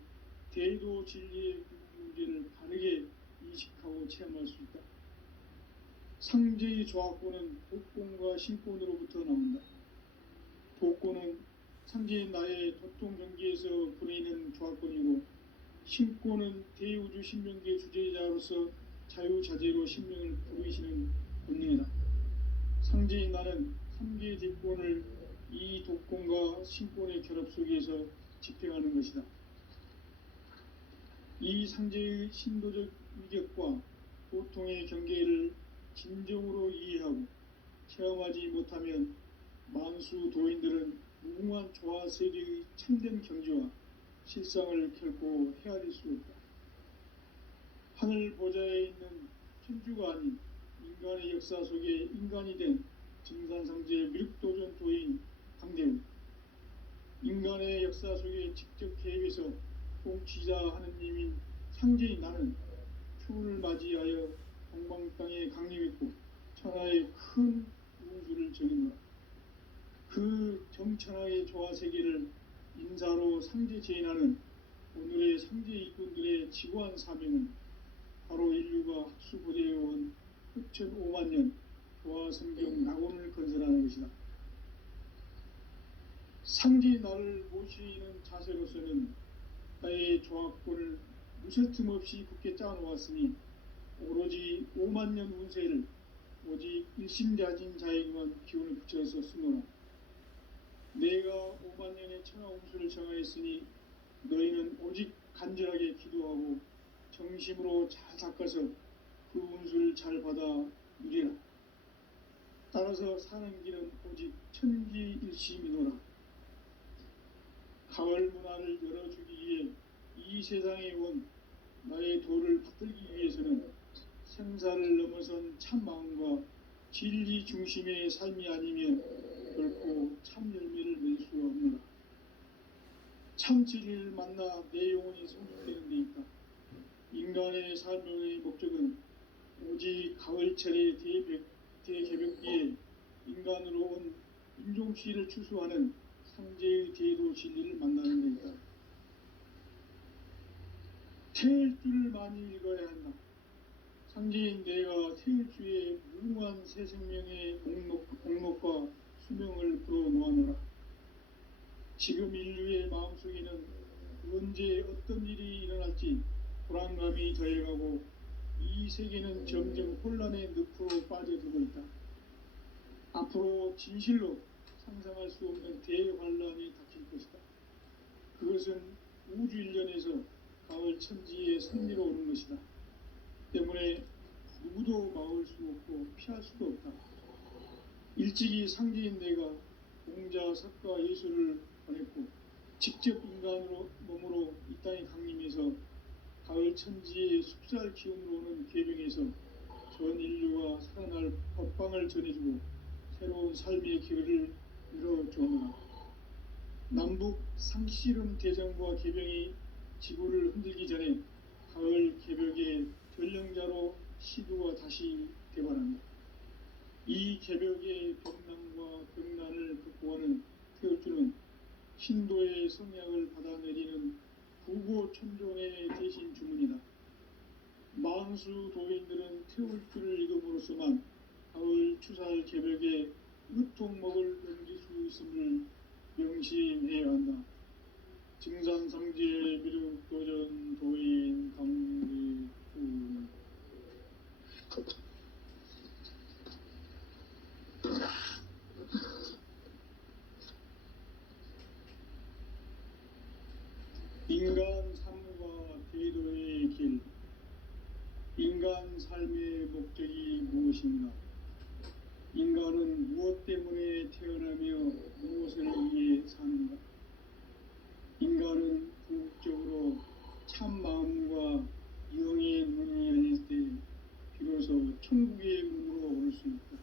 대도 진리의 문제를 바르게 인식하고 체험할 수 있다. 상제의 조합권은 복권과 신권으로부터 나온다. 복권은 상제의 나의 도통 경계에서 보내는 조합권이고, 신권은 대우주 신명계 주제자로서 자유자재로 신명을 부르시는 본능이다. 상제의 나는 3개의 대권을 이 독권과 신권의 결합 속에서 집행하는 것이다. 이 상제의 신도적 위격과 고통의 경계를 진정으로 이해하고 체험하지 못하면 만수 도인들은 무궁한 조화 세계의 참된 경지와 실상을 결코 헤아릴 수 없다. 하늘 보좌에 있는 천주가 아닌 인간의 역사 속에 인간이 된 증산상제 미륵도전 도인 강대우, 인간의 역사 속에 직접 개입해서 통치자 하느님인 상제인 나는 추운을 맞이하여 동방 땅에 강림했고 천하의 큰 운수를 전했노라. 그 정천하의 조화 세계를 인사로 상제 제인하는 오늘의 상제 일꾼들의 지고한 사명은 바로 인류가 학수고대해온 흑천 5만 년 조화 성경 낙원을 건설하는 것이다. 상제의 나를 모시는 자세로서는 나의 조합권을 무쇠틈 없이 굳게 짜놓았으니 오로지 5만 년 운세를 오직 일심자진 자에게만 기운을 붙여서 쓰노라. 내가 5만 년의 천하 운수를 정하였으니 너희는 오직 간절하게 기도하고 정심으로 잘 닦아서 그 운수를 잘 받아 누리라. 따라서 사는 길은 오직 천지일심이노라. 가을 문화를 열어주기 위해 이 세상에 온 나의 도를 받들기 위해서는 생사를 넘어선 참 마음과 진리 중심의 삶이 아니면 결코 참 열매를 맺을 수가 없노라. 참 진리를 만나 내 영혼이 성숙되는 데 있다. 인간의 삶의 목적은 오직 가을철의 대개벽기에 인간으로 온 인종시를 추수하는 상제의 대도 진리를 만나는 데 있다. 태일주를 많이 읽어야 한다. 상제인 내가 태일주의 무궁한 새 생명의 목록과 수명을 풀어놓아노라. 지금 인류의 마음속에는 언제 어떤 일이 일어날지 불안감이 더해가고 이 세계는 점점 혼란의 늪으로 빠져들고 있다. 앞으로 진실로 상상할 수 없는 대환란이 닥칠 것이다. 그것은 우주 일련에서 가을 천지의 승리로 오는 것이다. 때문에 누구도 막을 수 없고 피할 수도 없다. 일찍이 상제인 내가 공자, 석가, 예수를 보냈고 직접 인간으로 몸으로 이 땅에 강림해서 가을 천지의 숲살 기운으로 오는 계명에서 전 인류가 살아날 법방을 전해주고 새로운 삶의 길을 열어주노라. 남북 상씨름 대전과 개병이 지구를 흔들기 전에 가을 개벽의 전령자로 시도가 다시 개발한다. 이 개벽의 벽난과 벽난을 극복하는 태울주는 신도의 성약을 받아내리는 부고천종의 대신 주문이다. 만수 도인들은 태울주를 읽음으로써만 가을 추살 개벽에 으통먹을 넘길 수 있음을 명심해야 한다. 증산상제 미륵도전 도인 강리구 인간 삶과 대도의 길. 인간 삶의 목적이 무엇인가? 인간은 무엇 때문에 태어나며 무엇을 위해 사는가? 인간은 궁극적으로 참 마음과 영의 문이 열릴 때 비로소 천국의 문으로 올 수 있다.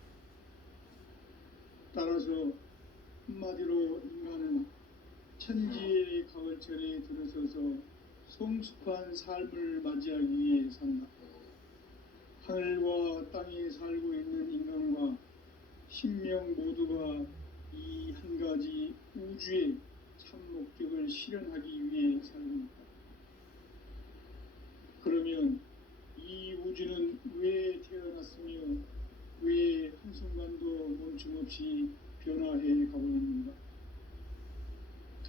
따라서 한마디로 인간은 천지의 가을철에 들어서서 성숙한 삶을 맞이하기 위해 산다. 하늘과 땅에 살고 있는 인간과 신명 모두가 이 한 가지 우주의 참 목적을 실현하기 위해 살고 있다. 그러면 이 우주는 왜 태어났으며 왜 한순간도 멈춤없이 변화해 가고 있는가?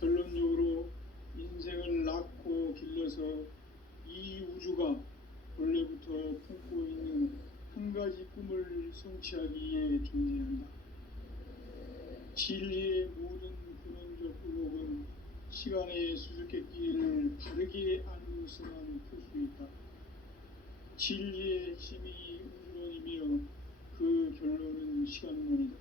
결론적으로 인생을 낳고 길러서 이 우주가 원래부터 품고 있는 한 가지 꿈을 성취하기 위해 존재한다. 진리의 모든 근원적 의혹은 시간의 수수께끼를 바르게 알고서만 풀 수 있다. 진리의 핵심이 우주론이며 그 결론은 시간론이다.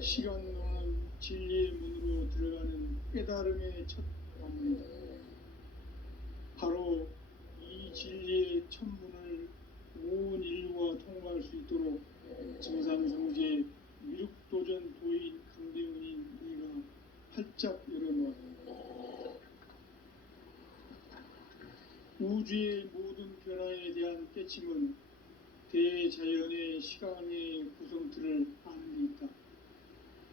시간론은 진리의 문으로 들어가는 깨달음의 첫 관문이다. 바로 이 진리의 첫 문을 온 인류가 통과할 수 있도록 증산성제 미륵도전 도인 강대원인 네가 활짝 열어놓았다. 우주의 모든 변화에 대한 깨침은 대자연의 시간의 구성틀을 아는 데 있다.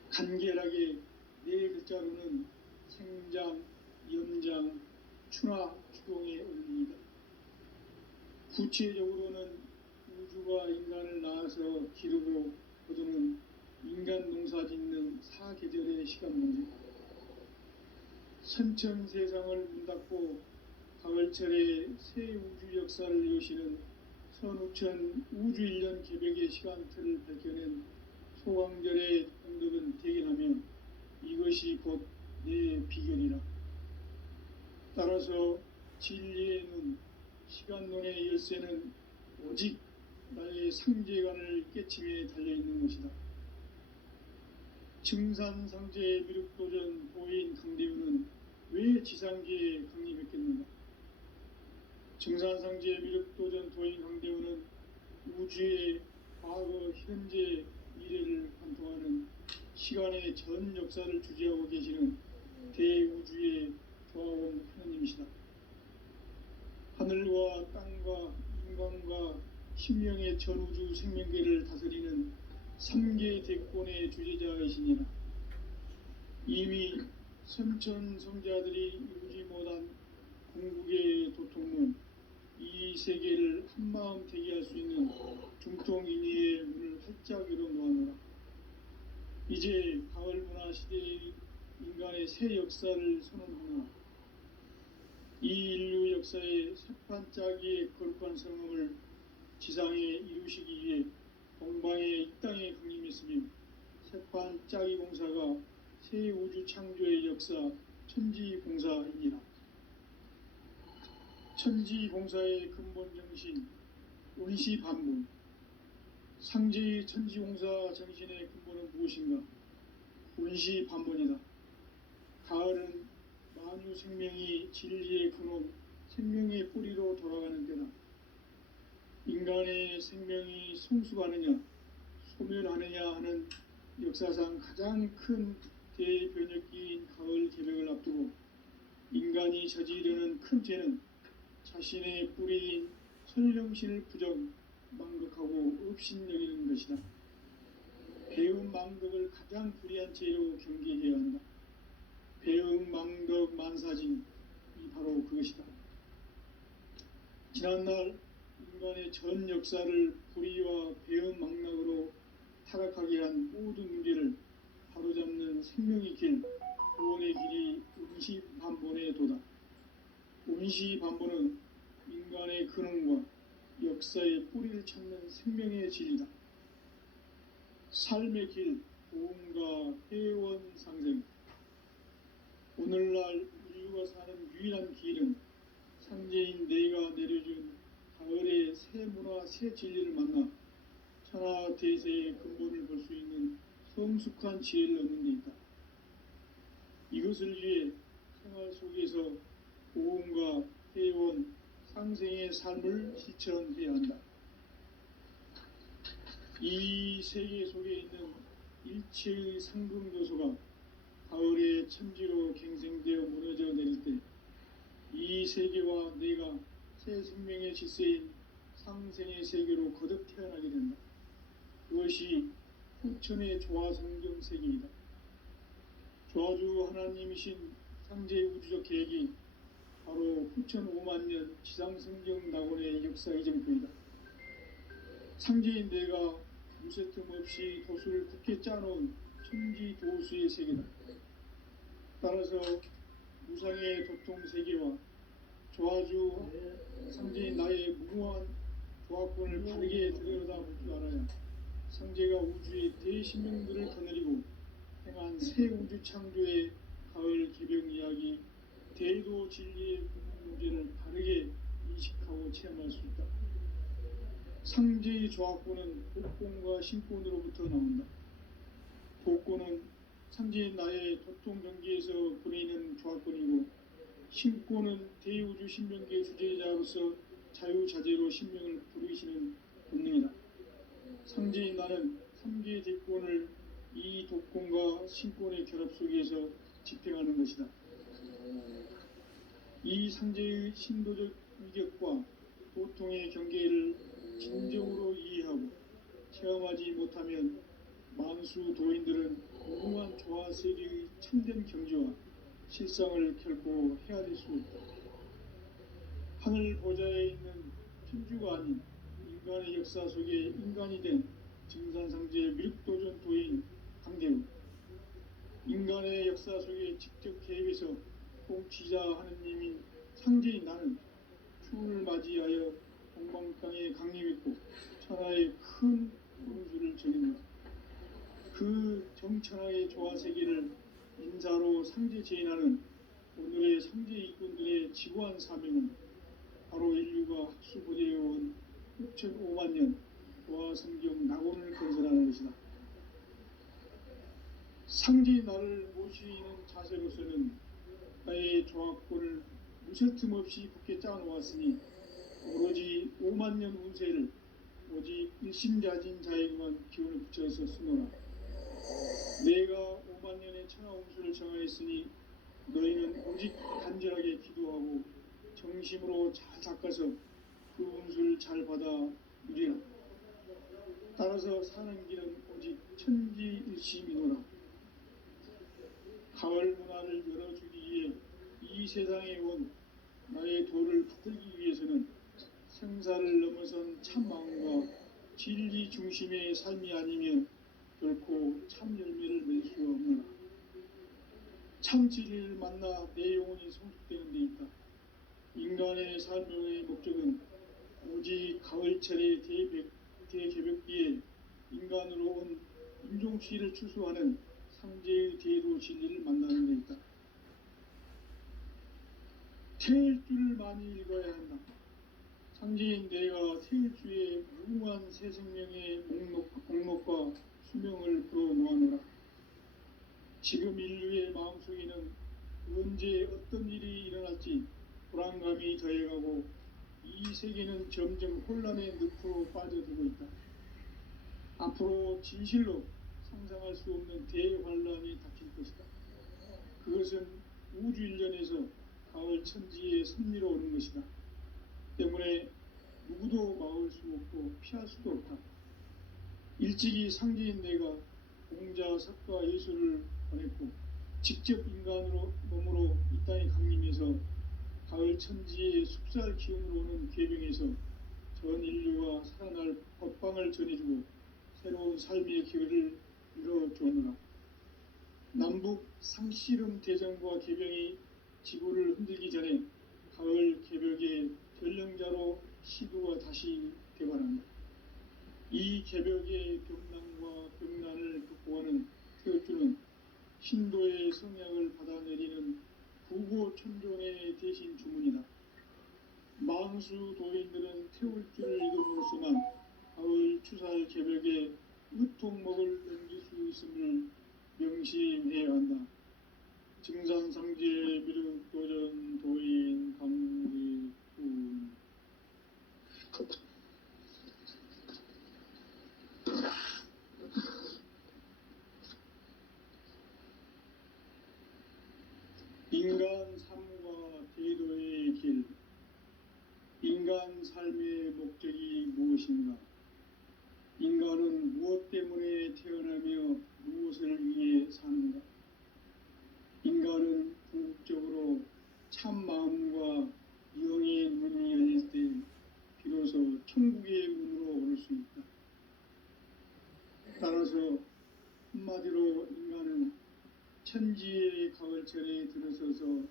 간결하게 네 글자로는 생장, 염장, 추나 추동의 원리이다. 구체적으로는 우주가 인간을 낳아서 기르고 거두는 인간 농사짓는 사계절의 시간 문제. 선천세상을 문닫고 가을철에 새 우주 역사를 여시는 선우천 우주일년 개벽의 시간틀을 밝혀낸 소강절의 공덕은 대견하며 이것이 곧 내 비결이라. 따라서 진리의 눈, 시간론의 열쇠는 오직 나의 상제관을 깨침에 달려있는 것이다. 증산상제의 미륵도전 도인 강대우는 왜 지상계에 강림했겠는가? 증산상제의 미륵도전 도인 강대우는 우주의 과거, 현재, 미래를 관통하는 시간의 전 역사를 주재하고 계시는 대우주의 조화원 하느님이시다. 하늘과 땅과 인간과 심령의 전우주 생명계를 다스리는 3계 대권의 주제자이시니라. 이미 선천성자들이 이루지 못한 궁극의 도통문, 이 세계를 한마음 대기할 수 있는 중통인의의 문을 활짝 열어놓았노라. 이제 가을 문화 시대의 인간의 새 역사를 선언하노라. 이 인류 역사의 새판짜기의 거룩한 성음을 지상에 이루시기 위해 동방의 이 땅에 강림했으며 새판짜기 공사가 새 우주 창조의 역사 천지공사이니라. 천지공사의 근본 정신 운시반문. 상제의 천지공사 정신의 근본은 무엇인가? 운시반문이다. 가을은 만유 생명이 진리의 근원, 생명의 뿌리로 돌아가는 때다. 인간의 생명이 성숙하느냐, 소멸하느냐 하는 역사상 가장 큰 대변혁기인 가을 개벽을 앞두고 인간이 저지르는 큰 죄는 자신의 뿌리인 설령신을 부정, 망극하고 업신여기는 것이다. 배음 망덕을 가장 불의한 죄로 경계해야 한다. 배음 망덕 만사진이 바로 그것이다. 지난날 인간의 전 역사를 불의와 배음 망락으로 타락하게 한 모든 문제를 바로잡는 생명의 길, 구원의 길이 운시반본의 도다. 운시반본은 인간의 근원과 역사의 뿌리를 찾는 생명의 진리다. 삶의 길, 도움과 회원 상생. 오늘날 인류가 사는 유일한 길은 상제인 내가 내려준 가을의 새 문화, 새 진리를 만나 천하 대세의 근본을 볼 수 있는 성숙한 지혜를 얻는 데 있다. 이것을 위해 생활 속에서 도움과 회원, 상생의 삶을 실천해야 한다. 이 세계 속에 있는 일체의 상금 요소가 가을의 천지로 갱생되어 무너져 내릴 때 이 세계와 내가 새 생명의 질서인 상생의 세계로 거듭 태어나게 된다. 그것이 후천의 조화성경 세계이다. 조아주 하나님이신 상제 우주적 계획이 바로 9,005만 년 지상성경 낙원의 역사 이정표이다. 상제인 내가 무쇠틈 없이 도수를 굳게 짜놓은 천지 도수의 세계다. 따라서 무상의 도통 세계와 조아주 상제인 나의 무궁한 조합권을 바르게 들여다볼 줄 알아야 상제가 우주의 대신명들을 거느리고 행한 새 우주 창조의 가을 개병 이야기, 대도 진리의 문제를 바르게 인식하고 체험할 수 있다. 상제의 조합권은 복권과 신권으로부터 나온다. 복권은 상제인 나의 도통 경계에서 보내는 조합권이고, 신권은 대우주 신명계의 주제자로서 자유자재로 신명을 부르시는 본능이다. 상제인 나는 3개의 대권을 이 독권과 신권의 결합 속에서 집행하는 것이다. 이 상제의 신도적 위격과 도통의 경계를 진정으로 이해하고 체험하지 못하면 만수 도인들은 무궁한 조화 세계의 참된 경지와 실상을 결코 헤아릴 수 없다. 하늘 보좌에 있는 천주가 아닌 인간의 역사 속에 인간이 된 증산상제 미륵도전 도인 강대우, 인간의 역사 속에 직접 개입해서 통치자 하느님인 상제인 나는 추운을 맞이하여 동방땅에 강림했고 천하의 큰 운수를 정했다. 그 정천하의 조화세계를 인사로 상제 제인하는 오늘의 상제 일꾼들의 지구한 사명은 바로 인류가 학수보재해온 6,005만 년 조화성경 낙원을 건설하는 것이다. 상제의 나를 모시는 자세로서는 나의 조합권을 무쇠틈 없이 굳게 짜놓았으니 오로지 5만 년 운세를 오직 일심자진 자에게만 기운을 붙여서 쓰노라. 내가 5만 년의 천하 운수를 정하였으니 너희는 오직 간절하게 기도하고 정심으로 잘 닦아서 그 운수를 잘 받아 누리라. 따라서 사는 길은 오직 천지일심이노라. 가을 문화를 열어주기 위해 이 세상에 온 나의 도를 붙들기 위해서는 생사를 넘어선 참 마음과 진리 중심의 삶이 아니면 결코 참 열매를 맺을 수 없노라. 참 진리를 만나 내 영혼이 성숙되는 데 있다. 인간의 삶의 목적은 오직 가을철의 대개벽기에 인간으로 온 인종시를 추수하는 상제의 대도 진리를 만나는 데 있다. 태일주를 많이 읽어야 한다. 상제인 내가 태일주의 무궁한 새 생명의 목록과 수명을 풀어놓아노라. 지금 인류의 마음속에는 언제 어떤 일이 일어날지 불안감이 더해가고 이 세계는 점점 혼란의 늪으로 빠져들고 있다. 앞으로 진실로 상상할 수 없는 대환란이 닥칠 것이다. 그것은 우주 일련에서 가을 천지의 섭리로 오는 것이다. 때문에 누구도 막을 수 없고 피할 수도 없다. 일찍이 상제인 내가 공자, 석가, 예수를 보냈고 직접 인간으로 몸으로 이 땅에 강림해서 가을 천지의 숲살 기운으로 오는 괴병에서 전 인류가 살아날 법방을 전해주고 새로운 삶의 기회를 이뤄주었노라. 남북 상씨름 대전과 개병이 지구를 흔들기 전에 가을 개벽의 전령자로 시도가 다시 되관한다. 이 개벽의 병난과 병난을 극복하는 태울주는 신도의 성약을 받아내리는 구고천존의 대신 주문이다. 망수 도인들은 태울주를 읽음으로써만 가을 추살 개벽에 으통목을 넘길 수 있음을 명심해야 한다. 증산상제 미륵도전 도인 강대훈. 인간 삶과 대도의 길. 인간 삶의 목적이 무엇인가? 인간은 무엇 때문에 태어나며 무엇을 위해 사는가? 천지의 가을철에 들어서서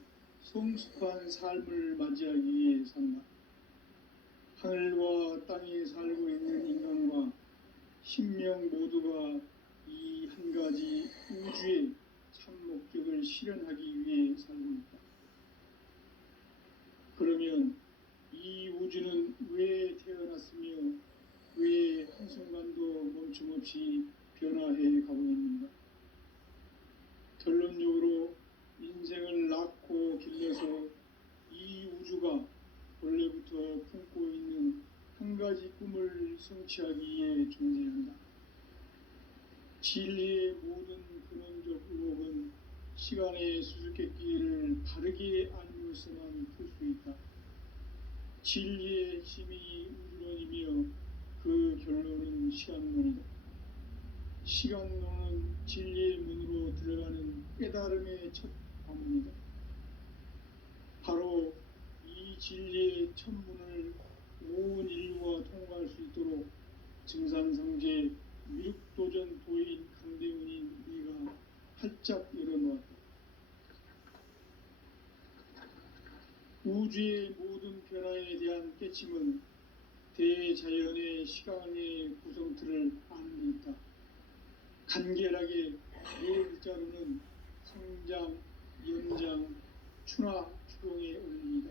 성숙한 삶을 맞이하기 위해 산다. 하늘과 땅에 살고 있는 인간과 신명 모두가 이 한 가지 우주의 참 목적을 실현하기 위해 살고 있다. 그러면 이 우주는 왜 태어났으며 왜 한순간도 멈춤없이 변화해 가고 있는가? 결론적으로 인생을 낳고 길러서 이 우주가 원래부터 품고 있는 한 가지 꿈을 성취하기 위해 존재한다. 진리의 모든 근원적 의혹은 시간의 수수께끼를 바르게 알면서만 풀 수 있다. 진리의 핵심이 우주론이며 그 결론은 시간론이다. 시간론은 진리의 문으로 들어가는 깨달음의 첫 관문이다. 바로 이 진리의 첫 문을 온 인류가 통과할 수 있도록 증산상제 미륵도전 도인 강대문인 네가 활짝 열어놓았다. 우주의 모든 변화에 대한 깨침은 대자연의 시간의 구성틀을 아는 데 있다. 간결하게 네 글자로는 성장, 연장, 추나, 추동의 원리이다.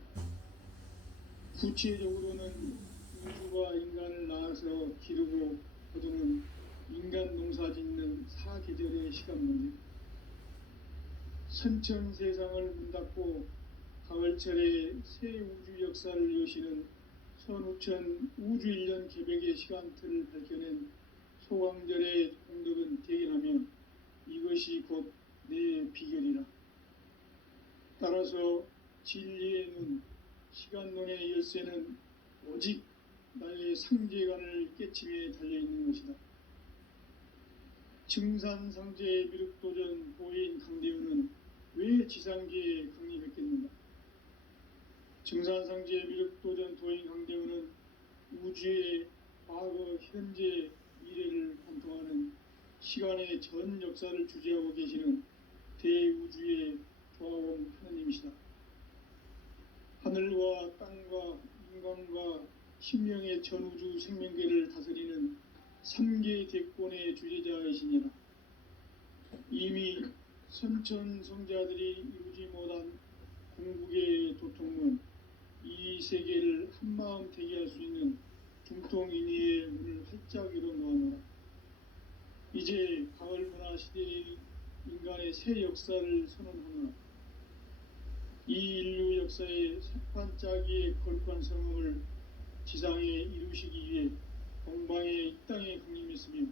구체적으로는 우주가 인간을 낳아서 기르고 거두는 인간 농사 짓는 사계절의 시간 문제. 선천 세상을 문 닫고 가을철에 새 우주 역사를 여시는 선우천 우주 1년 개백의 시간틀을 밝혀낸 소광절의 공덕은 대견하며 이것이 곧 내 비결이라. 따라서 진리의 눈, 시간론의 열쇠는 오직 나의 상제관을 깨침에 달려있는 것이다. 증산상제의 미륵도전 보인 강대우는 왜 지상계에 강림했겠는가? 증산상제의 미륵도전 도인 강대우는 우주의 과거, 현재, 미래를 관통하는 시간의 전 역사를 주재하고 계시는 대우주의 조화원 하느님이시다. 하늘과 땅과 인간과 신명의 전우주 생명계를 다스리는 3계 대권의 주제자이시니라. 이미 선천성자들이 이루지 못한 궁극의 도통문, 이 세계를 한마음 되게 할 수 있는 중통인의의 문을 활짝 열어놓아노라. 이제 가을 문화 시대의 인간의 새 역사를 선언하노라. 이 인류 역사의 새판짜기의 거룩한 성음을 지상에 이루시기 위해 동방의 이 땅에 강림했으며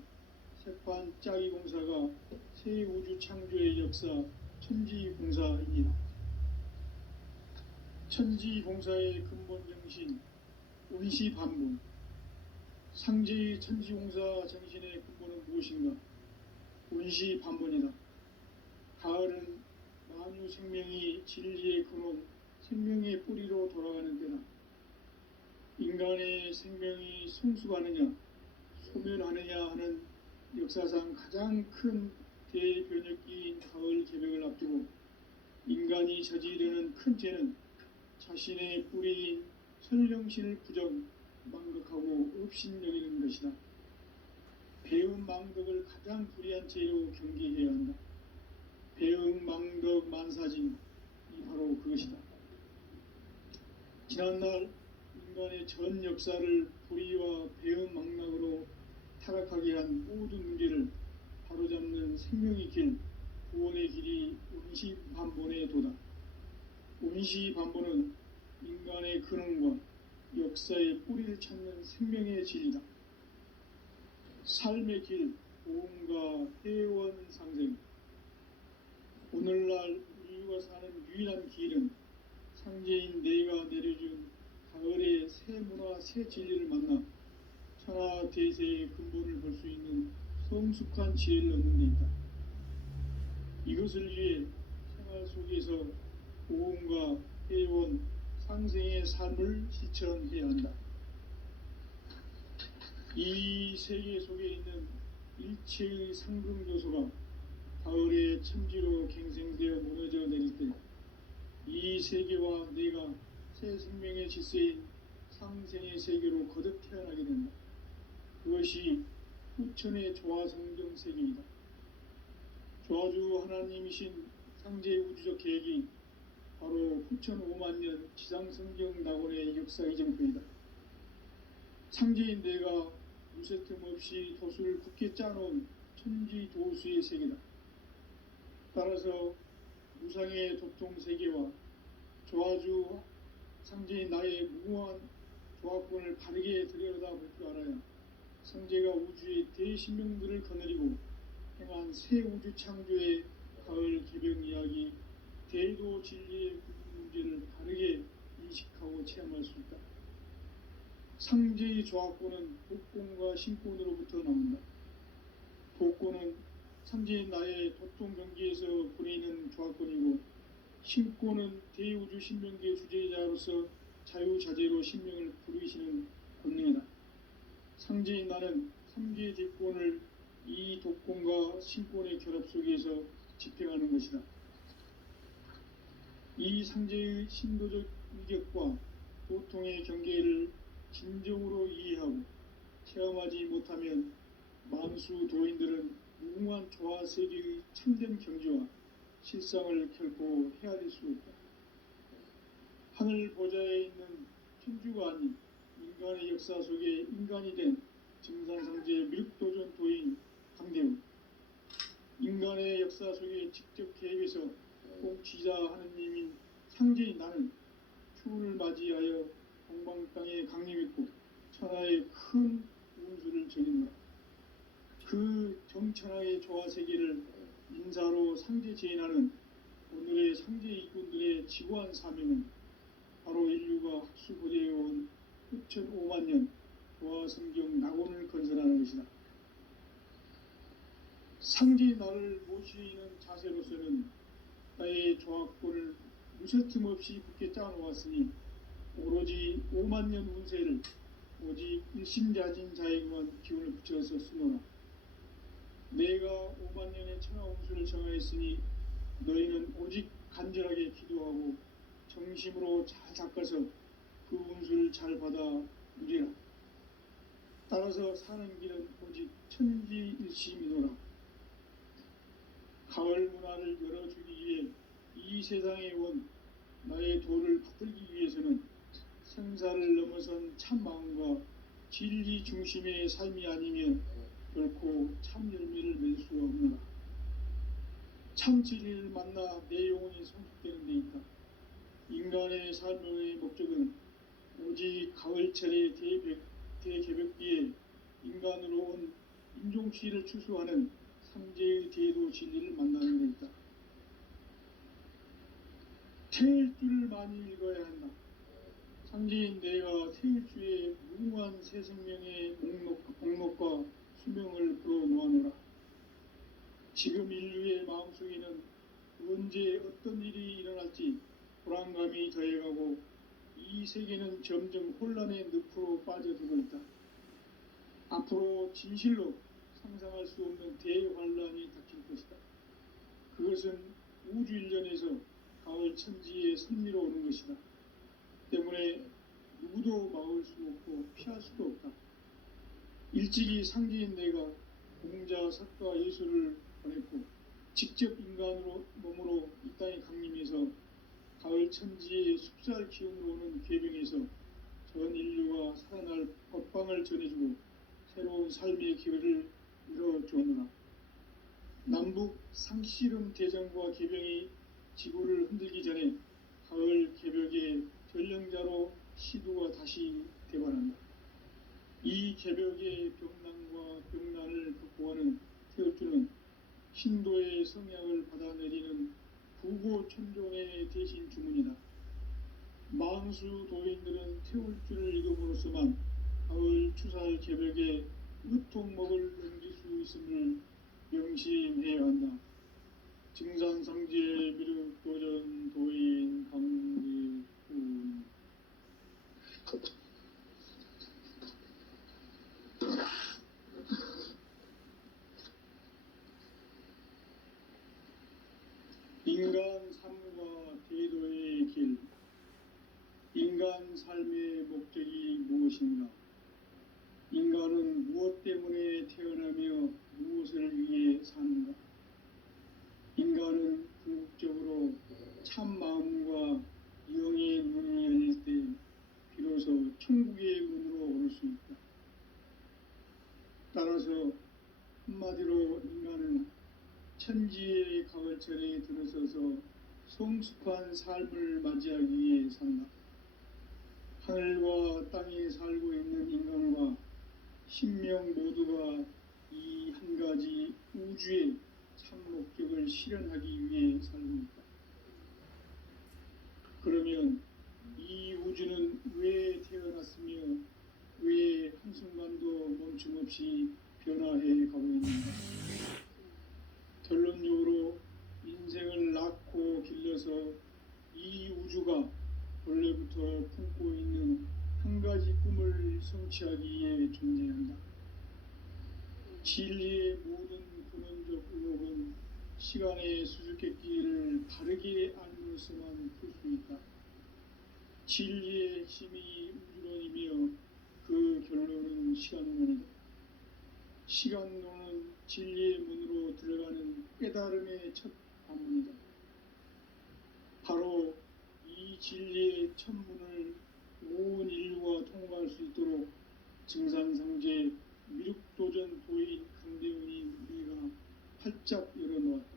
새판짜기 공사가 새 우주 창조의 역사 천지공사입니다. 천지공사의 근본 정신 운시반분. 상제의 천지공사 정신의 근본은 무엇인가? 운시반분이다. 가을은 만유 생명이 진리의 근원, 생명의 뿌리로 돌아가는 때다. 인간의 생명이 성숙하느냐, 소멸하느냐 하는 역사상 가장 큰 대변혁기인 가을 개백을 앞두고 인간이 저지르는 큰 죄는 자신의 뿌리인 설령신을 부정, 망극하고 업신여기는 것이다. 배음 망덕을 가장 불의한 죄로 경계해야 한다. 배음 망덕 만사징이 바로 그것이다. 지난날 인간의 전 역사를 불의와 배음 망락으로 타락하게 한 모든 문제를 바로잡는 생명의 길, 구원의 길이 운시반본의 도다. 운시반본은 인간의 근원과 역사의 뿌리를 찾는 생명의 진리다. 삶의 길, 보험과 회원 상생. 오늘날 인류가 사는 유일한 길은 상제인 내가 내려준 가을의 새 문화, 새 진리를 만나 천하 대세의 근본을 볼 수 있는 성숙한 지혜를 얻는 데 있다. 이것을 위해 생활 속에서 보험과 회원, 상생의 삶을 실천해야 한다. 이 세계 속에 있는 일체의 상승 요소가 가을의 천지로 갱생되어 무너져 내릴 때 이 세계와 내가 새 생명의 질서인 상생의 세계로 거듭 태어나게 된다. 그것이 후천의 조화성경 세계이다. 조화주 하나님이신 상제 우주적 계획이 바로 후천 5만 년 지상성경 낙원의 역사 이정표이다. 상제인 내가 무쇠틈 없이 도수를 굳게 짜놓은 천지 도수의 세계다. 따라서 무상의 도통 세계와 조화주 상제인 나의 무궁한 조화권을 바르게 들여다볼 줄 알아야 상제가 우주의 대신명들을 거느리고 행한 새 우주 창조의 가을 개병 이야기, 대도 진리의 문제를 바르게 인식하고 체험할 수 있다. 상제의 조화권은 복권과 신권으로부터 나온다. 복권은 상제인 나의 도통 경기에서 보내는 조화권이고, 신권은 대우주 신명계의 주제자로서 자유자재로 신명을 부르시는 권능이다. 상제인 나는 3개의 대권을 이 독권과 신권의 결합 속에서 집행하는 것이다. 이 상제의 신도적 위격과 도통의 경계를 진정으로 이해하고 체험하지 못하면 만수 도인들은 무궁한 조화 세계의 참된 경지와 실상을 결코 헤아릴 수 없다. 하늘 보좌에 있는 천주가 아닌 인간의 역사 속에 인간이 된 증산상제의 미륵도전 도인 강대우, 인간의 역사 속에 직접 개입해서 공치자 하느님인 상제인 나는 추운을 맞이하여 동방 땅에 강림했고 천하의 큰 운수를 전했노라. 그 정천하의 조화 세계를 인사로 상제 제인하는 오늘의 상제 일꾼들의 지구한 사명은 바로 인류가 학수고대해온 후천 5만 년 조화 성경 낙원을 건설하는 것이다. 상제 나를 모시는 자세로서는 나의 조화권을 무쇠틈 없이 굳게 짜놓았으니 오로지 5만 년 운세를 오직 일심자진 자에게만 기운을 붙여서 쓰노라. 내가 5만 년의 천하 운수를 정하였으니 너희는 오직 간절하게 기도하고 정심으로 잘 닦아서 그 운수를 잘 받아 누리라. 따라서 사는 길은 오직 천지일심이노라. 가을 문화를 열어주기 위해 이 세상에 온 나의 도를 받들기 위해서는 생사를 넘어선 참 마음과 진리 중심의 삶이 아니면 결코 참 열매를 맺을 수가 없노라. 참 진리를 만나 내 영혼이 성숙되는 데 있다. 인간의 삶의 목적은 오직 가을철의 대개벽기에 인간으로 온 인종시를 추수하는 상제의 대도 진리를 만나는 데 있다. 태일 줄을 많이 읽어야 한다. 상제인 내가 태일주의 무궁한 새 생명의 목록과 수명을 풀어놓아노라. 지금 인류의 마음속에는 언제 어떤 일이 일어날지 불안감이 더해가고 이 세계는 점점 혼란의 늪으로 빠져들고 있다. 앞으로 진실로 상상할 수 없는 대환란이 닥칠 것이다. 그것은 우주 일전에서 가을 천지의 섭리로 오는 것이다. 때문에 누구도 막을 수 없고 피할 수도 없다. 일찍이 상제인 내가 공자, 석가, 예수를 보냈고 직접 인간으로 몸으로 이 땅에 강림해서 가을 천지의 숲살 기운으로 오는 계병에서 전 인류가 살아날 법방을 전해주고 새로운 삶의 기회를 이뤄주었노라. 남북 상씨름 대전과 계병이 지구를 흔들기 전에 가을 개벽의 전령자로 시두가 다시 대발한다. 이 개벽의 병난과 병난을 극복하는 태울주는 신도의 성약을 받아내리는 부고천종의 대신 주문이다. 만수 도인들은 태울주를 읽음으로써만 가을 추살 개벽의 으통목을 넘길 수 있음을 명심해야 한다. 증산상제 미륵도전 도인 강리군. 인간 삶과 대도의 길, 인간 삶의 목적이 무엇인가? 인간은 무엇 때문에 태어나며 무엇을 위해 사는가? 인간은 궁극적으로 참 마음과 영의 문이 열릴 때 비로소 천국의 문으로 오를 수 있다. 따라서 한마디로 인간은 천지의 가을철에 들어서서 성숙한 삶을 맞이하기 위해 산다. 하늘과 땅에 살고 있는 인간과 신명 모두가 이 한 가지 우주의 참 목적을 실현하기 위해 살고 있다. 그러면 이 우주는 왜 태어났으며 왜 한순간도 멈춤없이 변화해 가고 있는가? 결론적으로 인생을 낳고 길러서 이 우주가 원래부터 품고 있는 한 가지 꿈을 성취하기 위해 존재한다. 진리의 모든 근원적 의혹은 시간의 수수께끼를 바르게 알므로서만 풀 수 있다. 진리의 핵심이 우주론이며 그 결론은 시간론이다. 시간론은 진리의 문으로 들어가는 깨달음의 첫 관문이다. 바로 이 진리의 첫 문을 온 인류가 통과할 수 있도록 증산상제 미륵도전 도인 강대훈이 우리가 활짝 열어놓았다.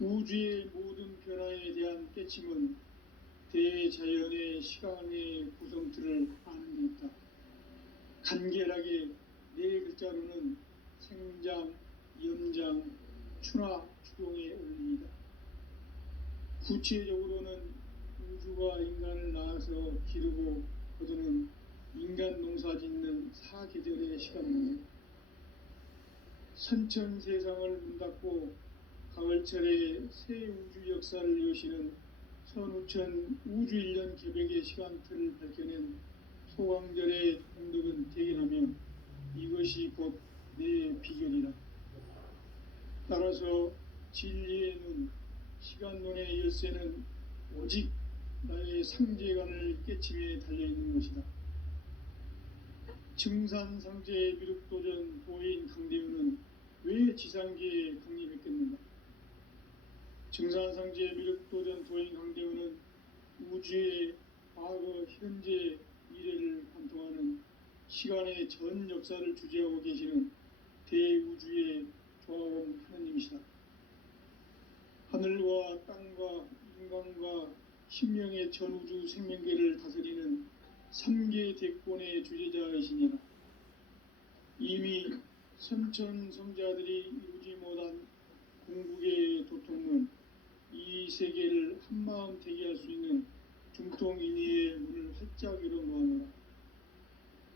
우주의 모든 변화에 대한 깨침은 대자연의 시간의 구성틀을 아는 데 있다. 간결하게 네 글자로는 생장, 연장, 추나 추동의 원리이다. 구체적으로는 우주가 인간을 낳아서 기르고 거두는 인간 농사 짓는 사계절의 시간입니다. 선천 세상을 문 닫고 가을철에 새 우주 역사를 여시는 선우천 우주 1년 개백의 시간틀을 밝혀낸 소강절의 공덕은 대견하며 이것이 곧 내 비결이다. 따라서 진리의 눈, 시간론의 열쇠는 오직 나의 상제관을 깨침에 달려있는 것이다. 증산상제 미륵도전 도인 강대훈은 왜 지상계에 강림했겠는가? 증산상제 미륵도전 도인 강대훈은 우주의 과거, 현재, 미래를 관통하는 시간의 전 역사를 주재하고 계시는 대우주의 조화원 하나님이시다. 하늘과 땅과 인간과 신명의 전우주 생명계를 다스리는 3계 대권의 주제자이시니라. 이미 선천성자들이 이루지 못한 궁극의 도통은 이 세계를 한마음 되게 할 수 있는 중통인의의 문을 활짝 열어놓았노라.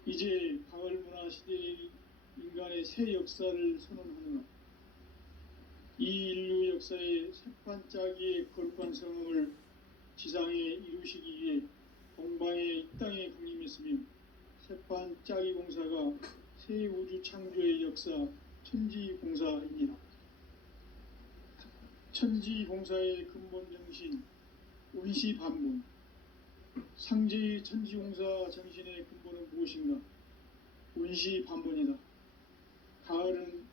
이제 가을문화 시대의 인간의 새 역사를 선언하노라. 이 인류 역사의 새판짜기의 거룩한 성음을 지상에 이루시기 위해 동방의 이 땅에 강림했으며 새판짜기 공사가 새 우주 창조의 역사 천지공사입니다. 천지공사의 근본 정신 운시반본. 상제의 천지공사 정신의 근본은 무엇인가? 운시반본이다. 가을은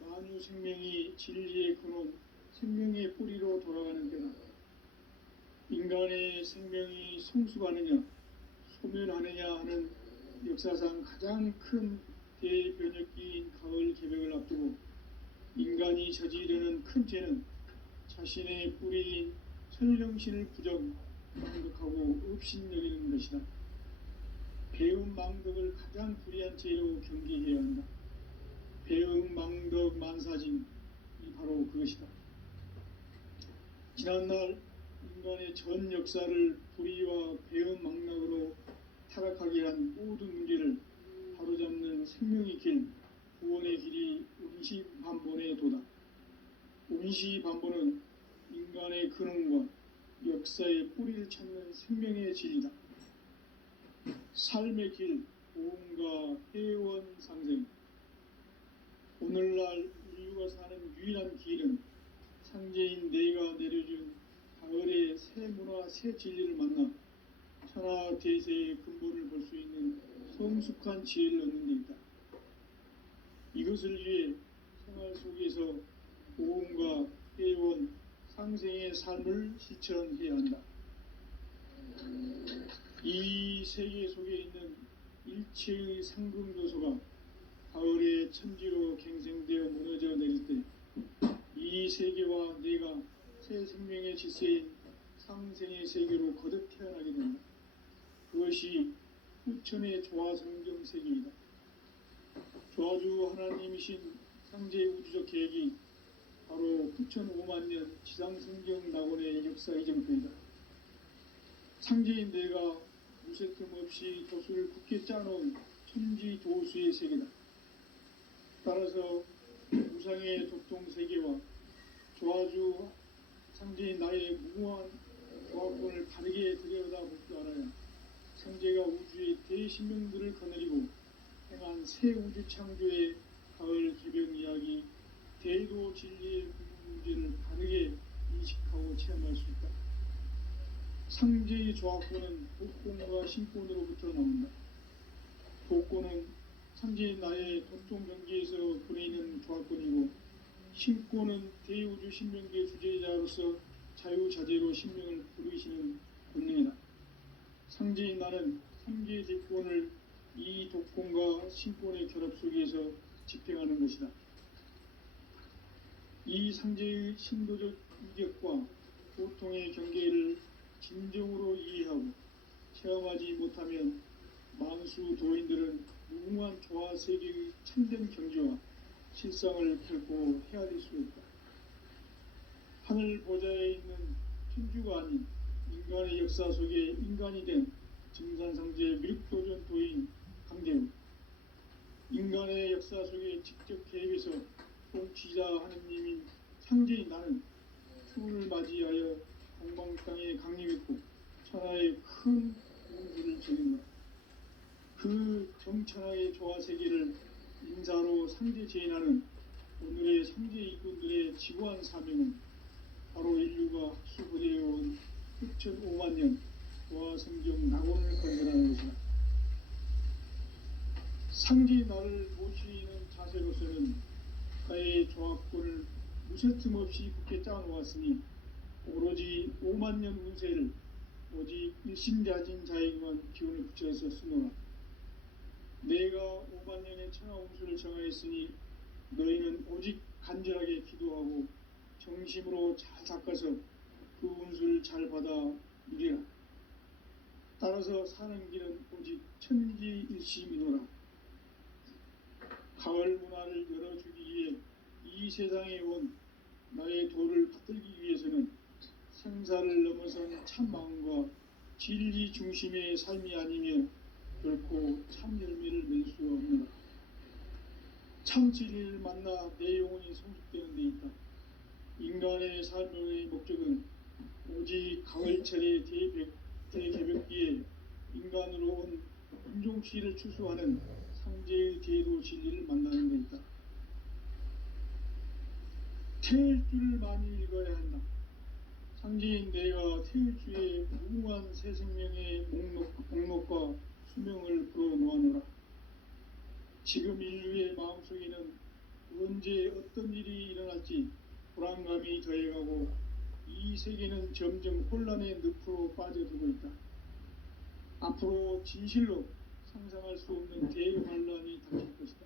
만유 생명이 진리의 근원, 생명의 뿌리로 돌아가는 때다. 인간의 생명이 성숙하느냐, 소멸하느냐 하는 역사상 가장 큰 대변혁기인 가을 개백을 앞두고 인간이 저지르는 큰 죄는 자신의 뿌리인 설령신을 망덕하고 업신여기는 것이다. 배움 망덕을 가장 불의한 죄로 경계해야 한다. 배움 망덕 만사징이 바로 그것이다. 지난날 인간의 전 역사를 불의와 배움 망락으로 타락하게 한 모든 문제를 바로잡는 생명의 길, 구원의 길이 운시반본의 도다. 운시반본은 인간의 근원과 역사의 뿌리를 찾는 생명의 진리다. 삶의 길, 보험과 회원 상생. 오늘날 인류가 먹고 사는 유일한 길은 상제인 내가 내려준 가을의 새 문화 새 진리를 만나 천하 대세의 근본을 볼 수 있는 성숙한 지혜를 얻는 데 있다. 이것을 위해 생활 속에서 고음과 회원, 상생의 삶을 실천해야 한다. 이 세계 속에 있는 일체의 상금교소가 가을의 천지로 갱생되어 무너져 내릴 때 이 세계와 내가 새 생명의 질서인 상생의 세계로 거듭 태어나게 된다. 그것이 후천의 조화성경 세계이다. 조화주 하나님이신 상제의 우주적 계획이 바로 9,500,000년 지상성경 낙원의 역사 이정표이다. 상제인 내가 무쇠틈 없이 도수를 굳게 짜놓은 천지 도수의 세계다. 따라서 우상의 독통세계와 조화주 상제인 나의 무궁한 조화권을 바르게 들여다볼 줄 알아야 상제가 우주의 대신명들을 거느리고 행한 새 우주 창조의 가을 개변 이야기, 대도 진리의 구분 문제를 바르게 인식하고 체험할 수 있다. 상제의 조화권은 복권과 신권으로부터 나온다. 복권은 상제인 나의 독통 경계에서 보내는 조화권이고, 신권은 대우주 신명계 주제자로서 자유자재로 신명을 부르시는 권능이다. 상제인 나는 3개의 대권을 이 독권과 신권의 결합 속에서 집행하는 것이다. 이 상제의 신도적 이격과 고통의 경계를 진정으로 이해하고 체험하지 못하면 만수 도인들은 무궁한 조화 세계의 참된 경지와 실상을 결코 헤아릴 수 없다. 하늘 보좌에 있는 천주가 아닌 인간의 역사 속에 인간이 된 증산상제 미륵도전 도인 강대우, 인간의 역사 속에 직접 개입해서 통치자 하느님인 상제인 나는 추운을 맞이하여 동방 땅에 강림했고 천하의 큰 공부를 지닌다. 그 정천하의 조화 세계를 인사로 상제 제인하는 오늘의 상제 일꾼들의 지구한 사명은 바로 인류가 학수부대해온 9,500,000년 조화 성경 낙원을 건설하는 것이다. 상제 나를 모시는 자세로서는 가의 조합권을 무쇠틈 없이 굳게 짜놓았으니 오로지 50,000년 운세를 오직 일심자진 자에게만 기운을 붙여서 쓰노라. 내가 50,000년의 천하 운수를 정하였으니 너희는 오직 간절하게 기도하고 정심으로 잘 닦아서 그 운수를 잘 받아 누리라. 따라서 사는 길은 오직 천지일심이노라. 가을 문화를 열어주기 위해 이 세상에 온 나의 도를 받들기 위해서는 생사를 넘어선 참 마음과 진리 중심의 삶이 아니면 결코 참 열매를 맺을 수 없노라. 참 진리를 만나 내 영혼이 성숙되는 데 있다. 인간의 삶의 목적은 오직 가을철의 대개벽기에 인간으로 온 인종씨를 추수하는 상제의 대도 진리를 만나는 데 있다. 태일주를 많이 읽어야 한다. 상제인 내가 태일주의 무궁한 새 생명의 목록과 수명을 풀어놓아노라. 지금 인류의 마음속에는 언제 어떤 일이 일어날지 불안감이 더해가고 이 세계는 점점 혼란의 늪으로 빠져들고 있다. 앞으로 진실로 상상할 수 없는 대환란이 닥칠 것이다.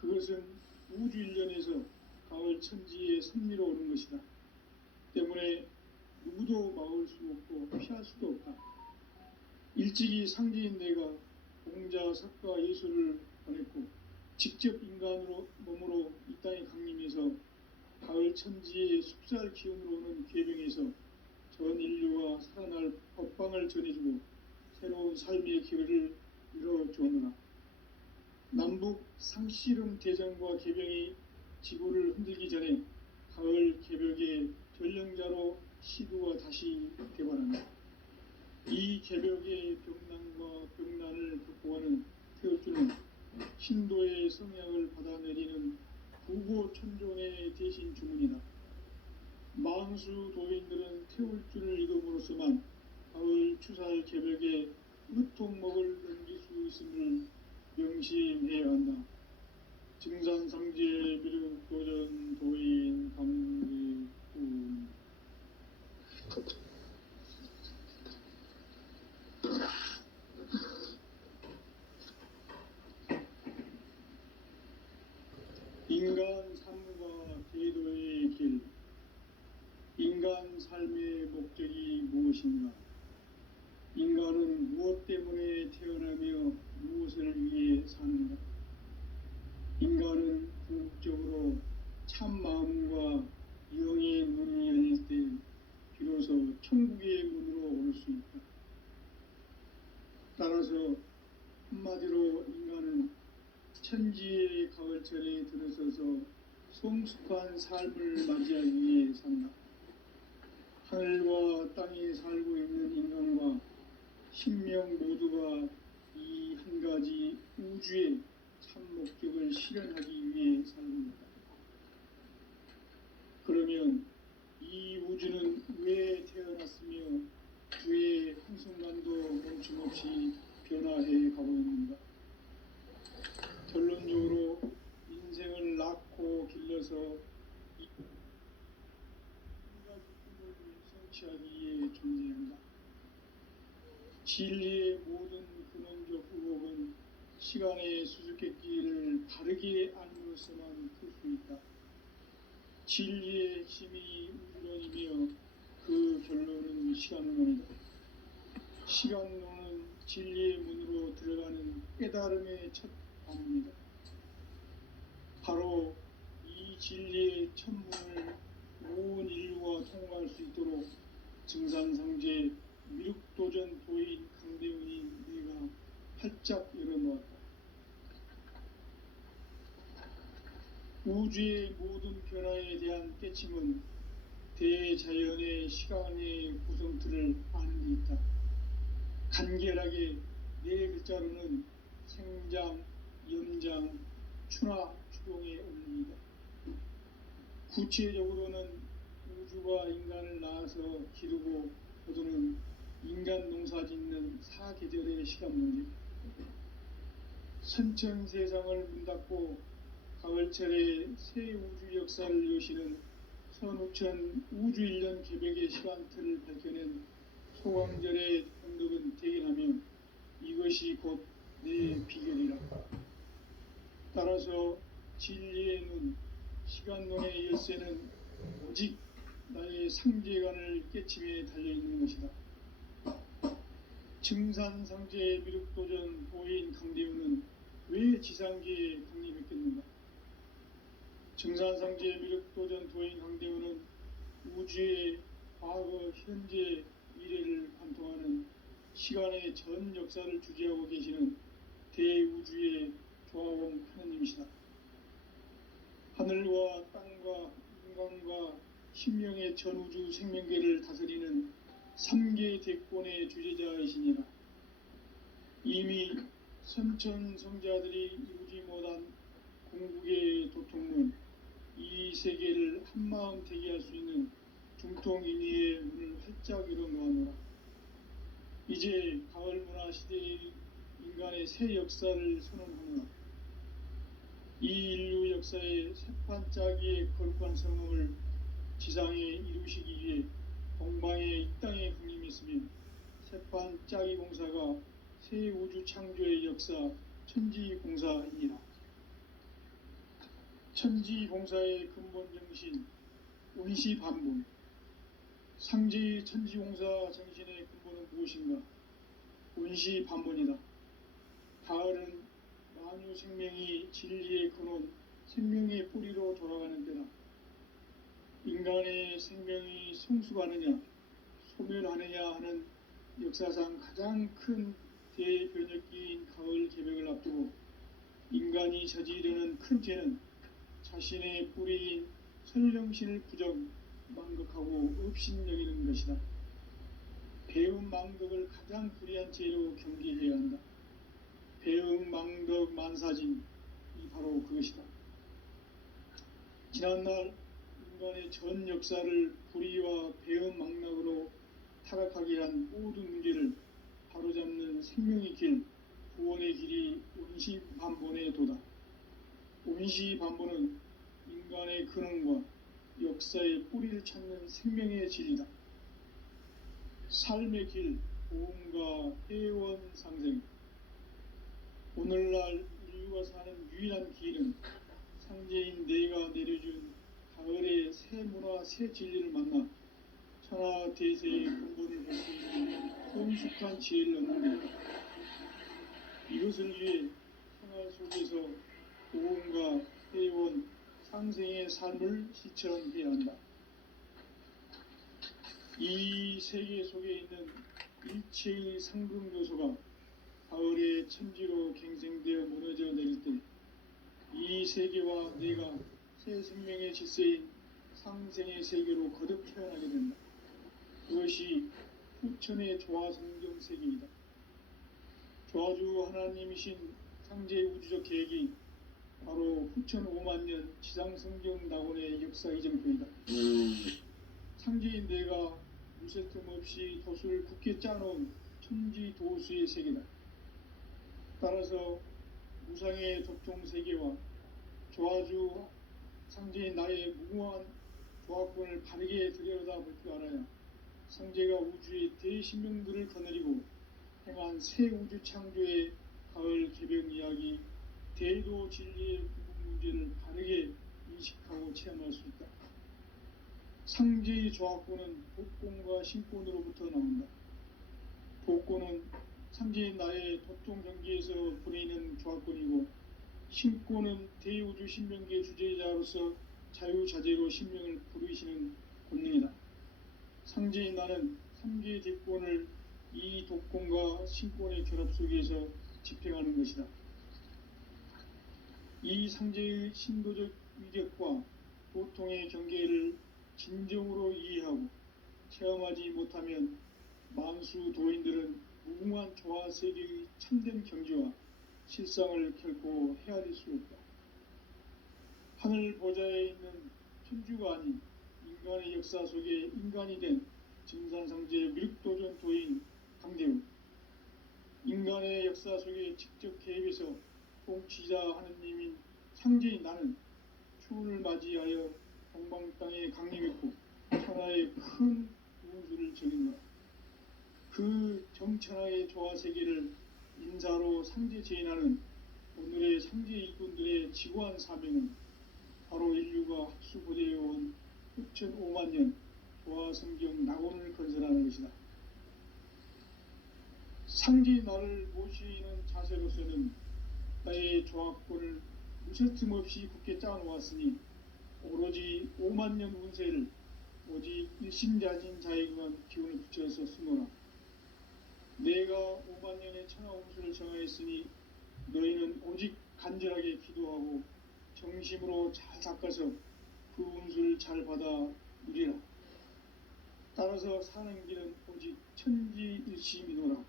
그것은 우주 일련에서 가을 천지의 섭리로 오는 것이다. 때문에 누구도 막을 수 없고 피할 수도 없다. 일찍이 상제인 내가 공자, 석가, 예수를 보냈고 직접 인간으로 몸으로 이 땅에 강림해서 가을 천지의 숲살 기운으로 오는 계병에서 전 인류가 살아날 법방을 전해주고 새로운 삶의 기회를 이뤄주었노라. 남북 상씨름 대전과 개병이 지구를 흔들기 전에 가을 개벽의 전령자로 시두가 다시 개발한다. 이 개벽의 병난과 병난을 극복하는 태엽주는 신도의 성향을 받아내리는 부고천종의 대신 주문이다. 망수 도인들은 태울 줄을 이름으로서만 가을 추살 개벽에 으통목을 넘길 수 있음을 명심해야 한다. 증산상제 미륵 도전 도인 감리군. 인간 삶과 대도의 길. 인간 삶의 목적이 무엇인가? 인간은 무엇 때문에 태어나며 무엇을 위해 사는가? 인간은 궁극적으로 참 마음과 영의 문이 열릴 때 비로소 천국의 문으로 올 수 있다. 따라서 한마디로 인간은 천지의 가을철에 들어서서 성숙한 삶을 맞이하기 위해 산다. 하늘과 땅에 살고 있는 인간과 신명 모두가 이 한 가지 우주의 참 목적을 실현하기 위해 살고 있다. 그러면 이 우주는 왜 태어났으며 왜 한순간도 멈춤없이 변화해 가고 있는가? 결론적으로 인생을 낳고 길러서 이 가지 꿈을 성취하기 위해 존재한다. 진리의 모든 근원적 의혹은 시간의 수수께끼를 바르게 알므로서만 풀 수 있다. 진리의 핵심이 우주론이며 그 결론은 시간론이다. 시간론은 진리의 문으로 들어가는 깨달음의 첫 방문이다. 바로 이 진리의 첫 문을 온 인류가 통과할 수 있도록 증산상제 미륵도전 도인 강대훈이 내가 활짝 열어놓았다. 우주의 모든 변화에 대한 깨침은 대자연의 시간의 구성틀을 아는 데 있다. 간결하게 네 글자로는 생장, 염장, 추나 추동의 원리이다. 구체적으로는 우주가 인간을 낳아서 기르고 거두는 인간 농사 짓는 사계절의 시간 문제. 선천 세상을 문 닫고 가을철에 새 우주 역사를 여시는 선우천 우주 1년 개벽의 시간틀을 밝혀낸 소광절의 언덕은 대견하며 이것이 곧 내 비결이라. 따라서 진리의 눈, 시간론의 열쇠는 오직 나의 상제관을 깨침에 달려있는 것이다. 증산상제 미륵도전 도인 강대훈은 왜 지상계에 강림했겠는가? 증산상제 미륵도전 도인 강대훈은 우주의 과거, 현재, 미래를 관통하는 시간의 전 역사를 주재하고 계시는 대우주의 조화원 하느님이시다. 하늘과 땅과 인간과 신명의 전우주 생명계를 다스리는 3계 대권의 주제자이시니라. 이미 선천성자들이 이루지 못한 궁극의 도통문, 이 세계를 한마음 되게 할 수 있는 중통인의의 문을 활짝 열어놓아노라. 이제 가을 문화 시대의 인간의 새 역사를 선언하노라. 이 인류 역사의 새판짜기의 거룩한 성공을 지상에 이루시기 위해 동방의 이 땅에 강림했으며 새판짜기 공사가 새 우주 창조의 역사 천지공사이니라. 천지공사의 근본 정신 원시반분. 상제의 천지공사 정신의 근본은 무엇인가? 원시반분이다. 가을은 만유 생명이 진리의 근원, 생명의 뿌리로 돌아가는 때다. 인간의 생명이 성숙하느냐, 소멸하느냐 하는 역사상 가장 큰 대변혁기인 가을 개벽을 앞두고 인간이 저지르는 큰 죄는 자신의 뿌리인 설령신을 부정, 망극하고 업신여기는 것이다. 배움 망덕을 가장 불의한 죄로 경계해야 한다. 배움 망덕 만사진이 바로 그것이다. 지난날 인간의 전 역사를 불의와 배은망락으로 타락하게 한 모든 문제를 바로잡는 생명의 길, 구원의 길이 온시반본에 도다. 온시반본은 인간의 근원과 역사의 뿌리를 찾는 생명의 진리다. 삶의 길, 보험과 회원 상생. 오늘날 인류가 사는 유일한 길은 상제인 내가 내려준 가을의 새 문화, 새 진리를 만나 천하 대세의 근본을 볼 수 있는 성숙한 지혜를 얻는 것. 이것을 위해 생활 속에서 보험과 회원, 상생의 삶을 실천해야 한다. 이 세계 속에 있는 일체의 상금 요소가 가을의 천지로 갱생되어 무너져 내릴 때 이 세계와 내가 새 생명의 질서인 상생의 세계로 거듭 태어나게 된다. 그것이 후천의 조화성경 세계이다. 조화주 하나님이신 상제 우주적 계획이 바로 후천 5만 년 지상성경 낙원의 역사 이정표이다. 상제인 내가 무쇠틈 없이 도수를 굳게 짜놓은 천지 도수의 세계다. 따라서 무상의 독종 세계와 조화주 상제인 나의 무궁한 조합권을 바르게 들여다볼 줄 알아야 상제가 우주의 대신명들을 거느리고 행한 새 우주 창조의 가을 개벽 이야기, 대도 진리의 구분 문제를 바르게 인식하고 체험할 수 있다. 상제의 조합권은 복권과 신권으로부터 나온다. 복권은 상제인 나의 도통 경기에서 보내는 조합권이고, 신권은 대우주 신명계 주제자로서 자유자재로 신명을 부르시는 권능이다. 상제인 나는 3개의 대권을 이 독권과 신권의 결합 속에서 집행하는 것이다. 이 상제의 신도적 위력과 보통의 경계를 진정으로 이해하고 체험하지 못하면 만수 도인들은 무궁한 조화세계의 참된 경지와 실상을 결코 헤아릴 수 없다. 하늘 보좌에 있는 천주가 아닌 인간의 역사 속에 인간이 된 증산상제 밀도전 도인 강대우, 인간의 역사 속에 직접 개입해서 통치자 하느님인 상제인 나는 추운을 맞이하여 동방 땅에 강림했고 천하의 큰 우주를 정인다. 그 정천하의 조화세계를 인사로 상제 제인하는 오늘의 상제 일꾼들의 지고한 사명은 바로 인류가 학수고대해온 6,5만 년 조화성경 낙원을 건설하는 것이다. 상제 나를 모시는 자세로서는 나의 조합권을 무쇠틈 없이 굳게 짜놓았으니 오로지 5만 년 운세를 오직 일심자진 자에게만 기운을 붙여서 쓰노라. 내가 5만 년의 천하 운수를 정하였으니 너희는 오직 간절하게 기도하고 정심으로 잘 닦아서 그 운수를 잘 받아 누리라. 따라서 사는 길은 오직 천지일심이노라.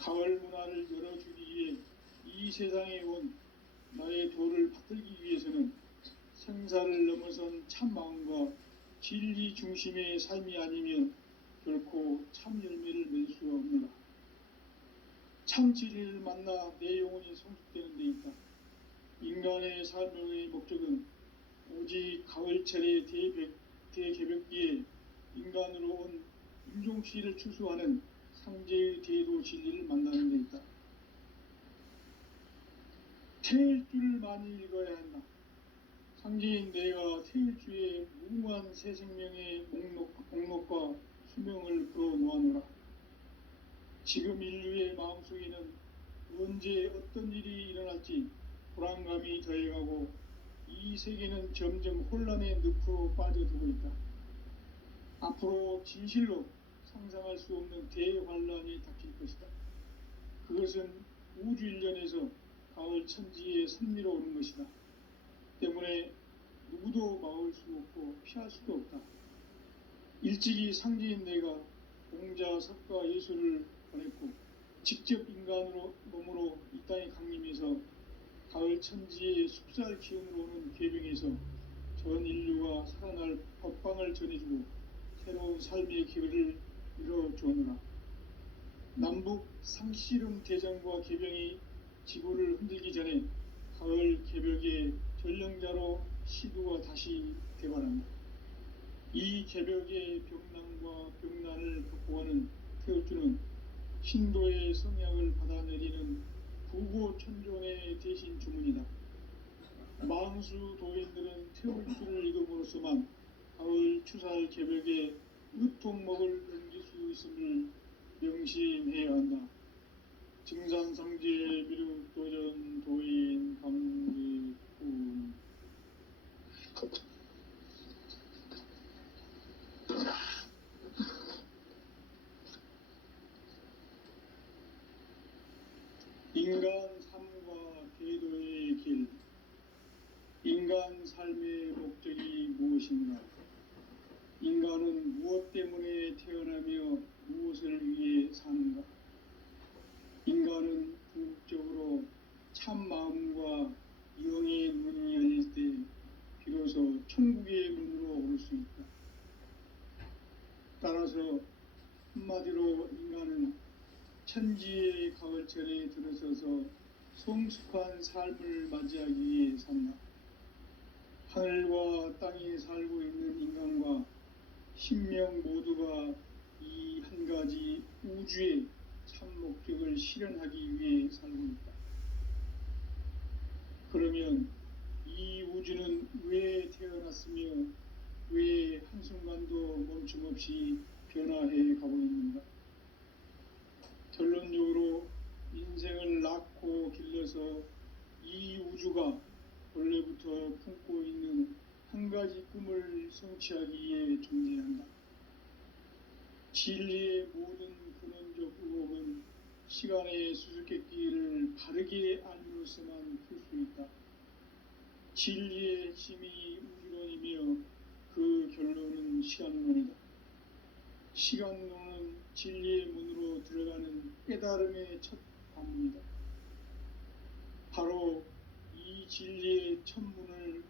가을 문화를 열어주기 위해 이 세상에 온 나의 도를 받들기 위해서는 생사를 넘어선 참 마음과 진리 중심의 삶이 아니면 결코 참 열매를 맺을 수가 없노라. 참 진리를 만나 내 영혼이 성숙되는 데 있다. 인간의 삶의 목적은 오직 가을철의 대개벽기에 인간으로 온 인종시를 추수하는 상제의 대도 진리를 만나는 데 있다. 태일 줄을 많이 읽어야 한다. 상제인 내가 태일주의 무궁한 새 생명의 목록과 수명을 풀어 놓아노라. 지금 인류의 마음속에는 언제 어떤 일이 일어날지 불안감이 더해가고 이 세계는 점점 혼란의 늪으로 빠져들고 있다. 앞으로 진실로 상상할 수 없는 대환란이 닥칠 것이다. 그것은 우주 일련에서 가을 천지의 섭리로 오는 것이다. 때문에 누구도 막을 수 없고 피할 수도 없다. 일찍이 상제인 내가 공자, 석가, 예수를 보냈고 직접 인간으로 몸으로 이 땅에 강림해서 가을 천지의 숲살 기운으로 오는 계병에서 전 인류가 살아날 법방을 전해주고 새로운 삶의 기회를 이뤄주었노라. 남북 상씨름 대전과 계병이 지구를 흔들기 전에 가을 개벽의 전령자로 시두가 다시 되관한다. 이 개벽의 병난과 병난을 극복하는 태울주는 신도의 성약을 받아내리는 부고천종의 대신 주문이다. 망수 도인들은 태울주를 이름으로서만 가을 추살 개벽에 으통목을 넘길 수 있음을 명심해야 한다. 증산상제 미륵도전 도인 강기구 인간 삶과 계도의 길. 인간 삶의 목적이 무엇인가? 인간은 무엇 때문에 태어나며 무엇을 위해 사는가? 인간은 궁극적으로 참 마음과 영의 문이 열릴 때 비로소 천국의 문으로 올 수 있다. 따라서 한마디로 인간은 천지의 가을철에 들어서서 성숙한 삶을 맞이하기 위해 산다. 하늘과 땅에 살고 있는 인간과 신명 모두가 이 한 가지 우주의 참 목적을 실현하기 위해 살고 있다. 그러면 이 우주는 왜 태어났으며 왜 한순간도 멈춤 없이 변화해 가고 있는가? 결론적으로 인생을 낳고 길러서 이 우주가 원래부터 품고 있는 한 가지 꿈을 성취하기 위해 존재한다. 진리의 모든 근원적 의혹은 시간의 수수께끼를 바르게 알므로서만 풀 수 있다. 진리의 핵심이 우주론이며 그 결론은 시간론이다. 시간론은 진리의 문으로 들어가는 깨달음의 첫 관문이다. 바로 이 진리의 첫 문을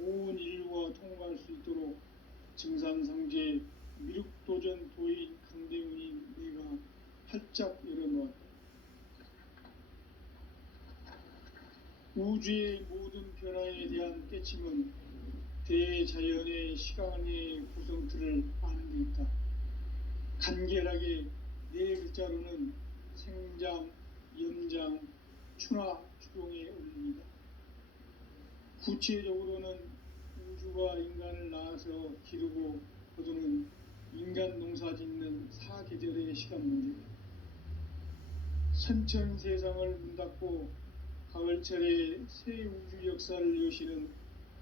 온 인류가 통과할 수 있도록 증산상제 미륵도전 도인 강대훈이 내가 활짝 열어놓았다. 우주의 모든 변화에 대한 깨침은 대자연의 시간의 구성틀을 아는 데 있다. 간결하게 네 글자로는 생장, 연장, 추나 추동의 원리이다. 구체적으로는 우주가 인간을 낳아서 기르고 거두는 인간 농사 짓는 사계절의 시간 문제다. 선천 세상을 문 닫고 가을철에 새 우주 역사를 여시는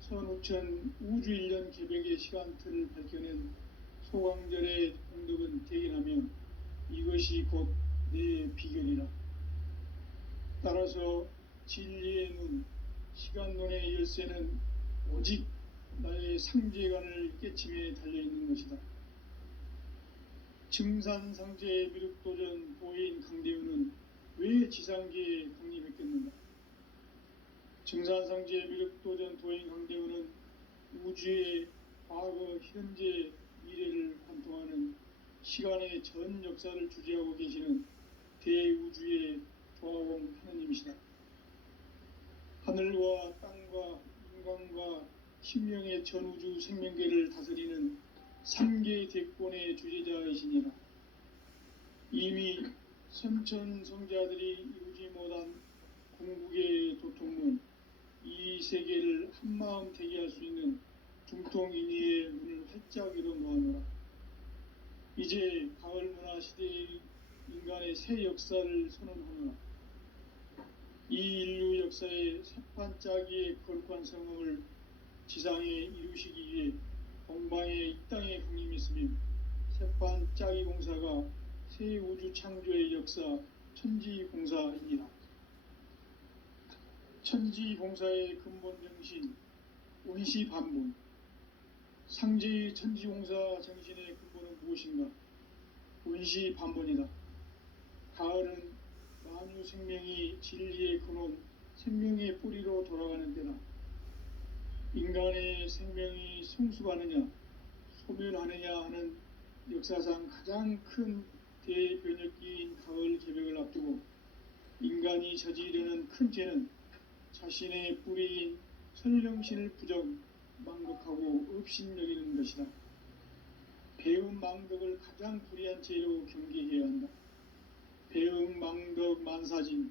선우천 우주 1년 개벽의 시간틀을 밝혀낸 소강절의 공덕은 대견하며 이것이 곧 내 비결이라. 따라서 진리의 눈, 시간론의 열쇠는 오직 나의 상제관을 깨침에 달려있는 것이다. 증산상제 미륵도전 도인 강대훈은 왜 지상계에 독립했겠는가? 증산상제 미륵도전 도인 강대훈은 우주의 과거, 현재, 미래를 관통하는 시간의 전 역사를 주재하고 계시는 대우주의 조화원 하느님이시다. 하늘과 땅과 인간과 신명의 전우주 생명계를 다스리는 3개 대권의 주제자이시니라. 이미 선천성자들이 이루지 못한 궁극의 도통문, 이 세계를 한마음 대기할 수 있는 중통인의의 문을 활짝 열어놓았노라. 이제 가을 문화 시대의 인간의 새 역사를 선언하노라. 이 인류 역사의 새판짜기의 거룩한 성음을 지상에 이루시기 위해 동방에 이 땅에 강림이 있으며 새판짜기 공사가 새 우주 창조의 역사 천지공사이니라. 천지공사의 근본 정신 원시반분. 상제의 천지공사 정신의 근본은 무엇인가? 원시반분이다. 가을은 만유 생명이 진리의 근원 생명의 뿌리로 돌아가는 때다. 인간의 생명이 성숙하느냐 소멸하느냐 하는 역사상 가장 큰 대변혁기인 가을 개벽을 앞두고 인간이 저지르는 큰 죄는 자신의 뿌리인 설령신을 부정 망덕하고 업신여기는 것이다. 배음 망덕을 가장 불의한 죄로 경계해야 한다. 배음 망덕 만사진이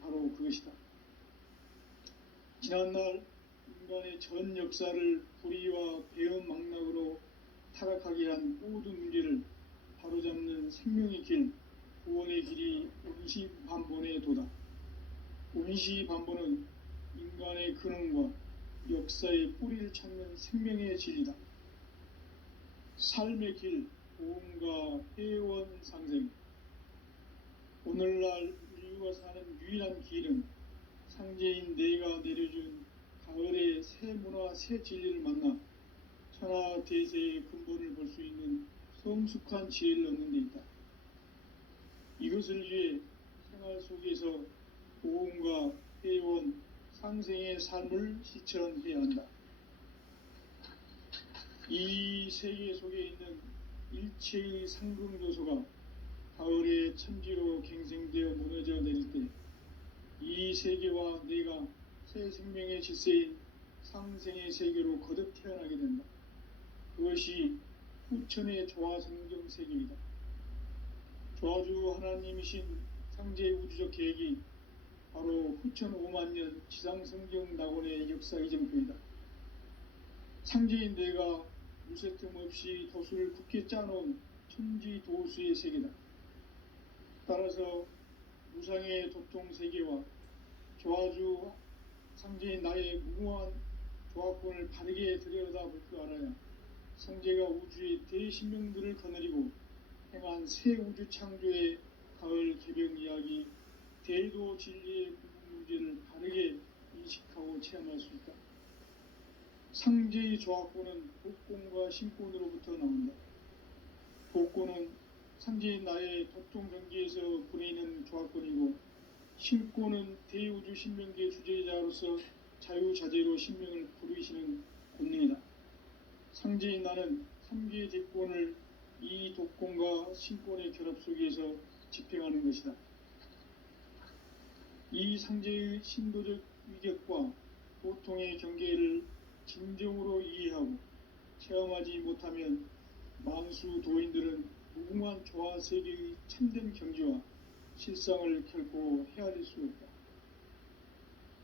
바로 그것이다. 지난날 인간의 전 역사를 불의와 배음 망락으로 타락하게 한 모든 문제를 바로잡는 생명의 길, 구원의 길이 운시반본의 도다. 운시반본은 인간의 근원과 역사의 뿌리를 찾는 생명의 진리다. 삶의 길, 보험과 회원 상생. 오늘날 인류가 사는 유일한 길은 상제인 내가 내려준 가을의 새 문화, 새 진리를 만나 천하 대세의 근본을 볼 수 있는 성숙한 지혜를 얻는 데 있다. 이것을 위해 생활 속에서 보험과 회원, 상생의 삶을 실천해야 한다. 이 세계 속에 있는 일체의 상금 요소가 가을의 천지로 갱생되어 무너져 내릴 때 이 세계와 내가 새 생명의 질서인 상생의 세계로 거듭 태어나게 된다. 그것이 후천의 조화성경 세계이다. 조화주 하나님이신 상제의 우주적 계획이 바로 후천 5만년 지상성경 낙원의 역사 이정표이다. 상제인 내가 무쇠틈 없이 도수를 굳게 짜놓은 천지 도수의 세계다. 따라서 무상의 도통 세계와 조화주 상제인 나의 무궁한 조합권을 바르게 들여다볼 줄 알아야 상제가 우주의 대신명들을 거느리고 행한 새 우주 창조의 가을 개벽 이야기, 대도 진리의 궁극 문제를 바르게 인식하고 체험할 수 있다. 상제의 조합권은 복권과 신권으로부터 나온다. 복권은 상제인 나의 도통 경계에서 부리는 조합권이고, 신권은 대우주 신명계 주제자로서 자유자재로 신명을 부르시는 권능이다. 상제인 나는 3개의 대권을 이 독권과 신권의 결합 속에서 집행하는 것이다. 이 상제의 신도적 위격과 보통의 경계를 진정으로 이해하고 체험하지 못하면 만수 도인들은 무궁한 조화 세계의 참된 경지와 실상을 결코 헤아릴 수 없다.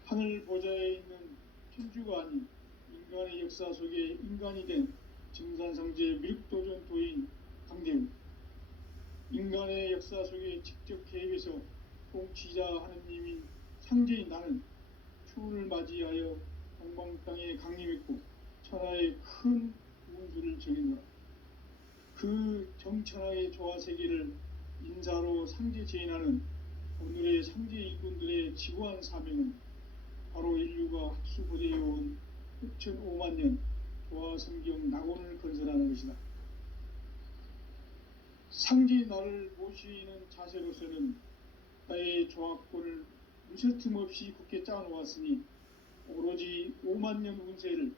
하늘 보좌에 있는 천주가 아닌 인간의 역사 속에 인간이 된 증산상제 미륵도전 도인 강대우, 인간의 역사 속에 직접 개입해서 통치자 하느님인 상제인 나는 추운을 맞이하여 동방 땅에 강림했고 천하의 큰 운수를 적이노라. 그 정천하의 조화 세계를 인사로 상제 제인하는 오늘의 상제 일꾼들의 지구한 사명은 바로 인류가 학수고대해온 후천 5만년 조화성경 낙원을 건설하는 것이다. 상제의 나를 모시는 자세로서는 나의 조합권을 무쇠틈 없이 굳게 짜놓았으니 오로지 5만년 운세를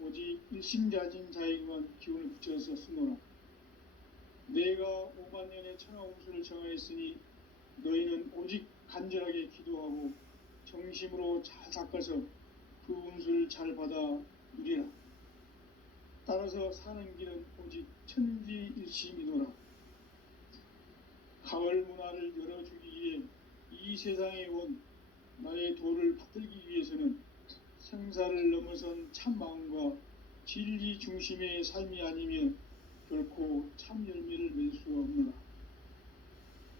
오직 일심자진 자에게만 기운을 붙여서 쓰노라. 내가 5만년의 천하 운수를 정하였으니 너희는 오직 간절하게 기도하고 정심으로 잘 닦아서 그 운수를 잘 받아 누리라. 따라서 사는 길은 오직 천지일심이노라. 가을 문화를 열어주기 위해 이 세상에 온 나의 도를 받들기 위해서는 생사를 넘어선 참 마음과 진리 중심의 삶이 아니면 결코 참 열매를 맺을 수 없노라.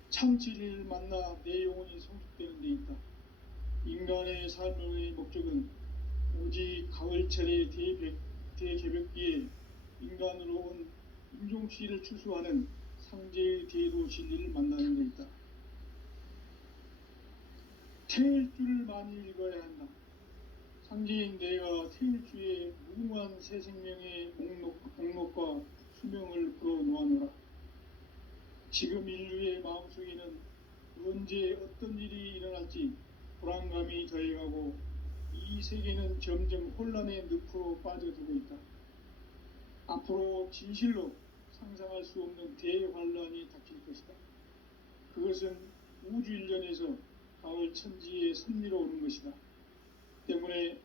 참 진리를 만나 내 영혼이 성숙되는 데 있다. 인간의 삶의 목적은 오직 가을철의 대개벽기에 인간으로 온 임종씨를 추수하는 상제의 대도 진리를 만나는 데 있다. 태일주를 많이 읽어야 한다. 상제인 내가 태일주의 무궁한 새 생명의 목록과 수명을 불어놓아노라. 지금 인류의 마음속에는 언제 어떤 일이 일어날지 불안감이 더해가고 이 세계는 점점 혼란의 늪으로 빠져들고 있다. 앞으로 진실로 상상할 수 없는 대환란이 닥칠 것이다. 그것은 우주 일련에서 가을 천지의 섭리로 오는 것이다. 때문에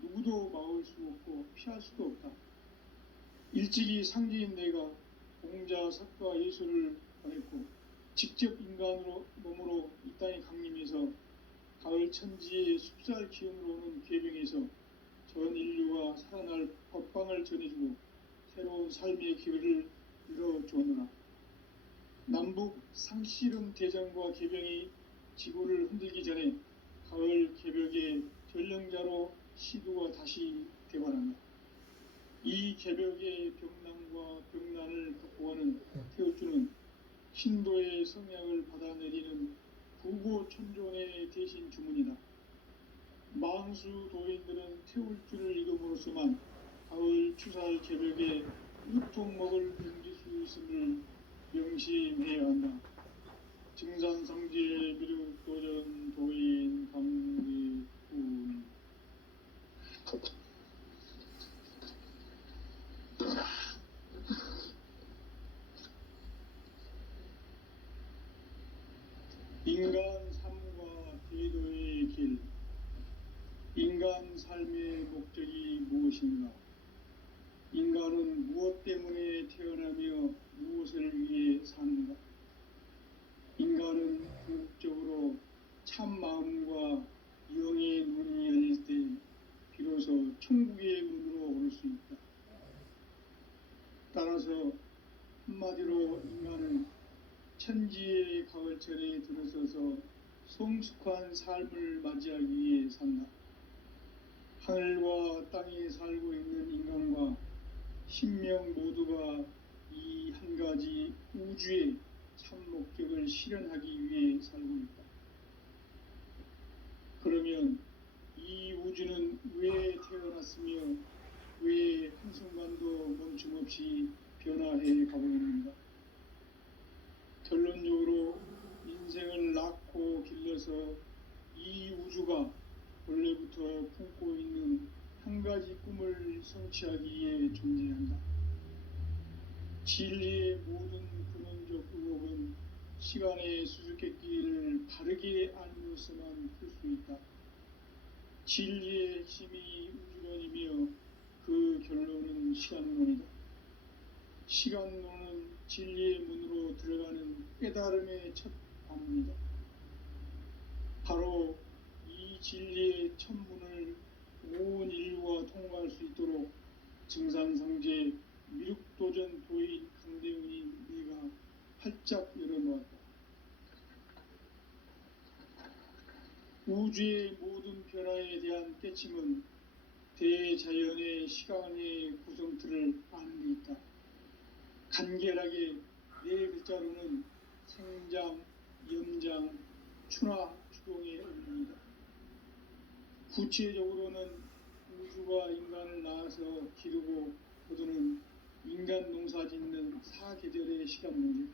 누구도 막을 수 없고 피할 수도 없다. 일찍이 상제인 내가 공자, 석과 예수를 보냈고 직접 인간으로 몸으로 이 땅에 강림해서 가을 천지의 숲살 기운으로 오는 궤병에서 전 인류가 살아날 법방을 전해주고 새로운 삶의 기회를 열어주었노라. 남북 상씨름 대전과 궤병이 지구를 흔들기 전에 가을 개벽의 전령자로 시두가 다시 대관한다. 이 개벽의 병남과 병난을 극복하는 태울주는 신도의 성약을 받아내리는 부고천존의 대신 주문이다. 망수 도인들은 태울주를 읽음으로써만 가을 추살 개벽의 유통목을 넘길 수 있음을 명심해야 한다. 증산상제 미륵도전 도인 강리군. 인간 삶과 대도의 길. 인간 삶의 목적이 무엇인가? 인간은 무엇 때문에 태어나며 무엇을 위해 사는가? 인간은 궁극적으로 참 마음과 영의 문이 열릴 때 비로소 천국의 문으로 오를 수 있다. 따라서 한마디로 인간은 천지의 가을철에 들어서서 성숙한 삶을 맞이하기 위해 산다. 하늘과 땅에 살고 있는 인간과 신명 모두가 이 한 가지 우주의 참 목적을 실현하기 위해 살고 있다. 그러면 이 우주는 왜 태어났으며 왜 한순간도 멈춤없이 변화해 가고 있는가? 결론적으로 인생을 낳고 길러서 이 우주가 원래부터 품고 있는 한 가지 꿈을 성취하기 위해 존재한다. 진리의 모든 근원적 의혹은 시간의 수수께끼를 바르게 알면서만 풀 수 있다. 진리의 핵심이 우주론이며 그 결론은 시간론이다. 시간론은 진리의 문으로 들어가는 깨달음의 첫 관문이다. 바로 이 진리의 첫 문을 온 인류가 통과할 수 있도록 증산상제 미륵도전 도인 강대훈이 내가 활짝 열어놓았다. 우주의 모든 변화에 대한 깨침은 대자연의 시간의 구성틀을 아는 데 있다. 간결하게 네 글자로는 생장, 염장, 추나, 추동의 의미이다. 구체적으로는 우주가 인간을 낳아서 기르고 거두는 인간 농사 짓는 사계절의 시간론이다.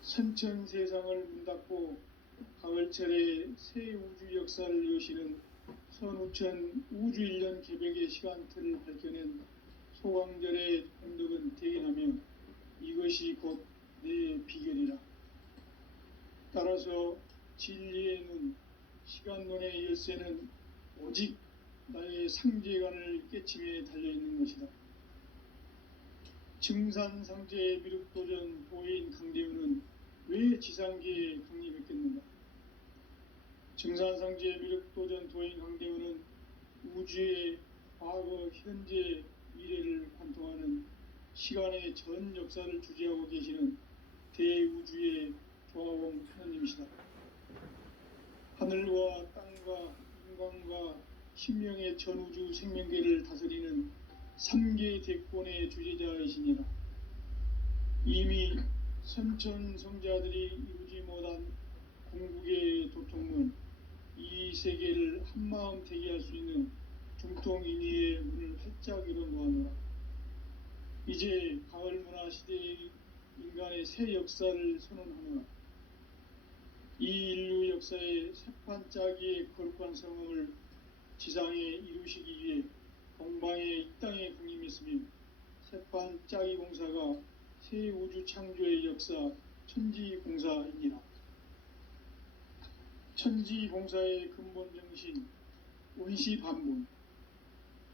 선천 세상을 문닫고 가을철에 새 우주 역사를 여시는 선우천 우주일년 개벽의 시간틀을 밝혀낸 소강절의 공덕은 대견하며 이것이 곧 내 비결이라. 따라서 진리의 눈, 시간론의 열쇠는 오직 나의 상제관을 깨침에 달려있는 것이다. 증산상제 미륵도전 도인 강대훈은 왜 지상계에 강림했겠는가? 증산상제 미륵도전 도인 강대훈은 우주의 과거, 현재, 미래를 관통하는 시간의 전 역사를 주재하고 계시는 대우주의 조화공 하나님이시다. 하늘과 땅과 인간과 신명의 전우주 생명계를 다스리는 3개 대권의 주제자이시니라. 이미 선천성자들이 이루지 못한 궁극의 도통문, 이 세계를 한마음 되게 할 수 있는 중통인의의 문을 활짝 열어놓았노라. 이제 가을 문화 시대의 인간의 새 역사를 선언하노라. 이 인류 역사의 새판 짜기의 거룩한 성공을 지상에 이루시기 위해 동방에 이 땅에 군림했으며 새판 짜기 공사가 새 우주 창조의 역사 천지공사입니다. 천지공사의 근본 정신 원시반본.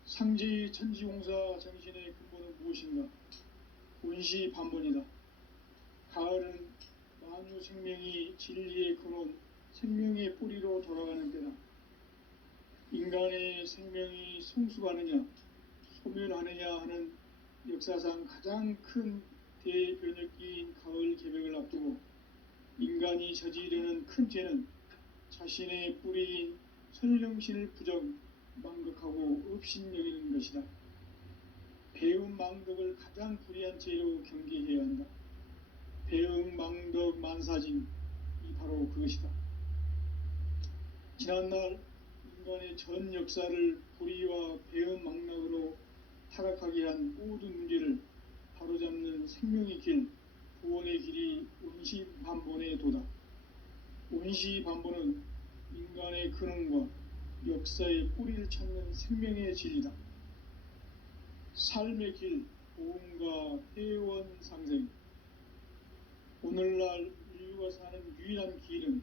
상제의 천지공사 정신의 근본은 무엇인가? 원시반본이다. 가을은 만유 생명이 진리의 근원, 생명의 뿌리로 돌아가는 때다. 인간의 생명이 성숙하느냐, 소멸하느냐 하는 역사상 가장 큰 대변혁기인 가을 개벽을 앞두고 인간이 저지르는 큰 죄는 자신의 뿌리인 설령신을 부정, 망극하고 업신여기는 것이다. 배음 망덕을 가장 불의한 죄로 경계해야 한다. 배음 망덕 만사진이 바로 그것이다. 지난날 인간의 전 역사를 불의와 배음 망락으로 타락하게 한 모든 문제를 바로잡는 생명의 길, 구원의 길이 원시반본의 도다. 원시반본은 인간의 근원과 역사의 뿌리를 찾는 생명의 진리다. 삶의 길, 보험과 회원 상생. 오늘날 인류가 사는 유일한 길은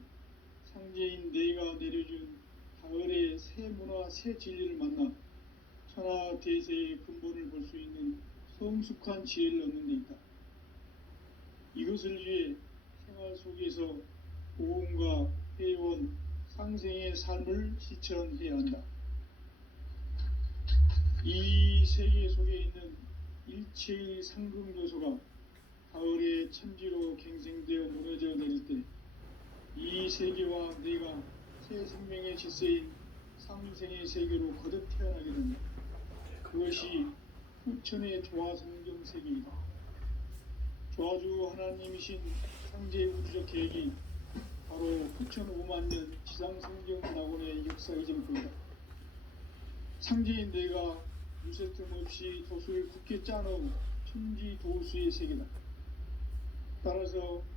상제인 내가 내려준 가을의 새 문화, 새 진리를 만나 천하 대세의 근본을 볼 수 있는 성숙한 지혜를 얻는 데 있다. 이것을 위해 생활 속에서 보험과 회원, 상생의 삶을 실천해야 한다. 이 세계 속에 있는 일체의 상금 요소가 가을의 천지로 갱생되어 무너져 내릴 때 이 세계와 내가 새 생명의 질서인 상생의 세계로 거듭 태어나게 된다. 그것이 후천의 조화성경 세계이다. 조화주 하나님이신 상제 우주적 계획이 바로 후천 5만 년 지상성경문학원의 역사 이전입니다. 상제인 내가 유세 틈 없이 도수를 굳게 짜놓은 천지 도수의 세계다. 따라서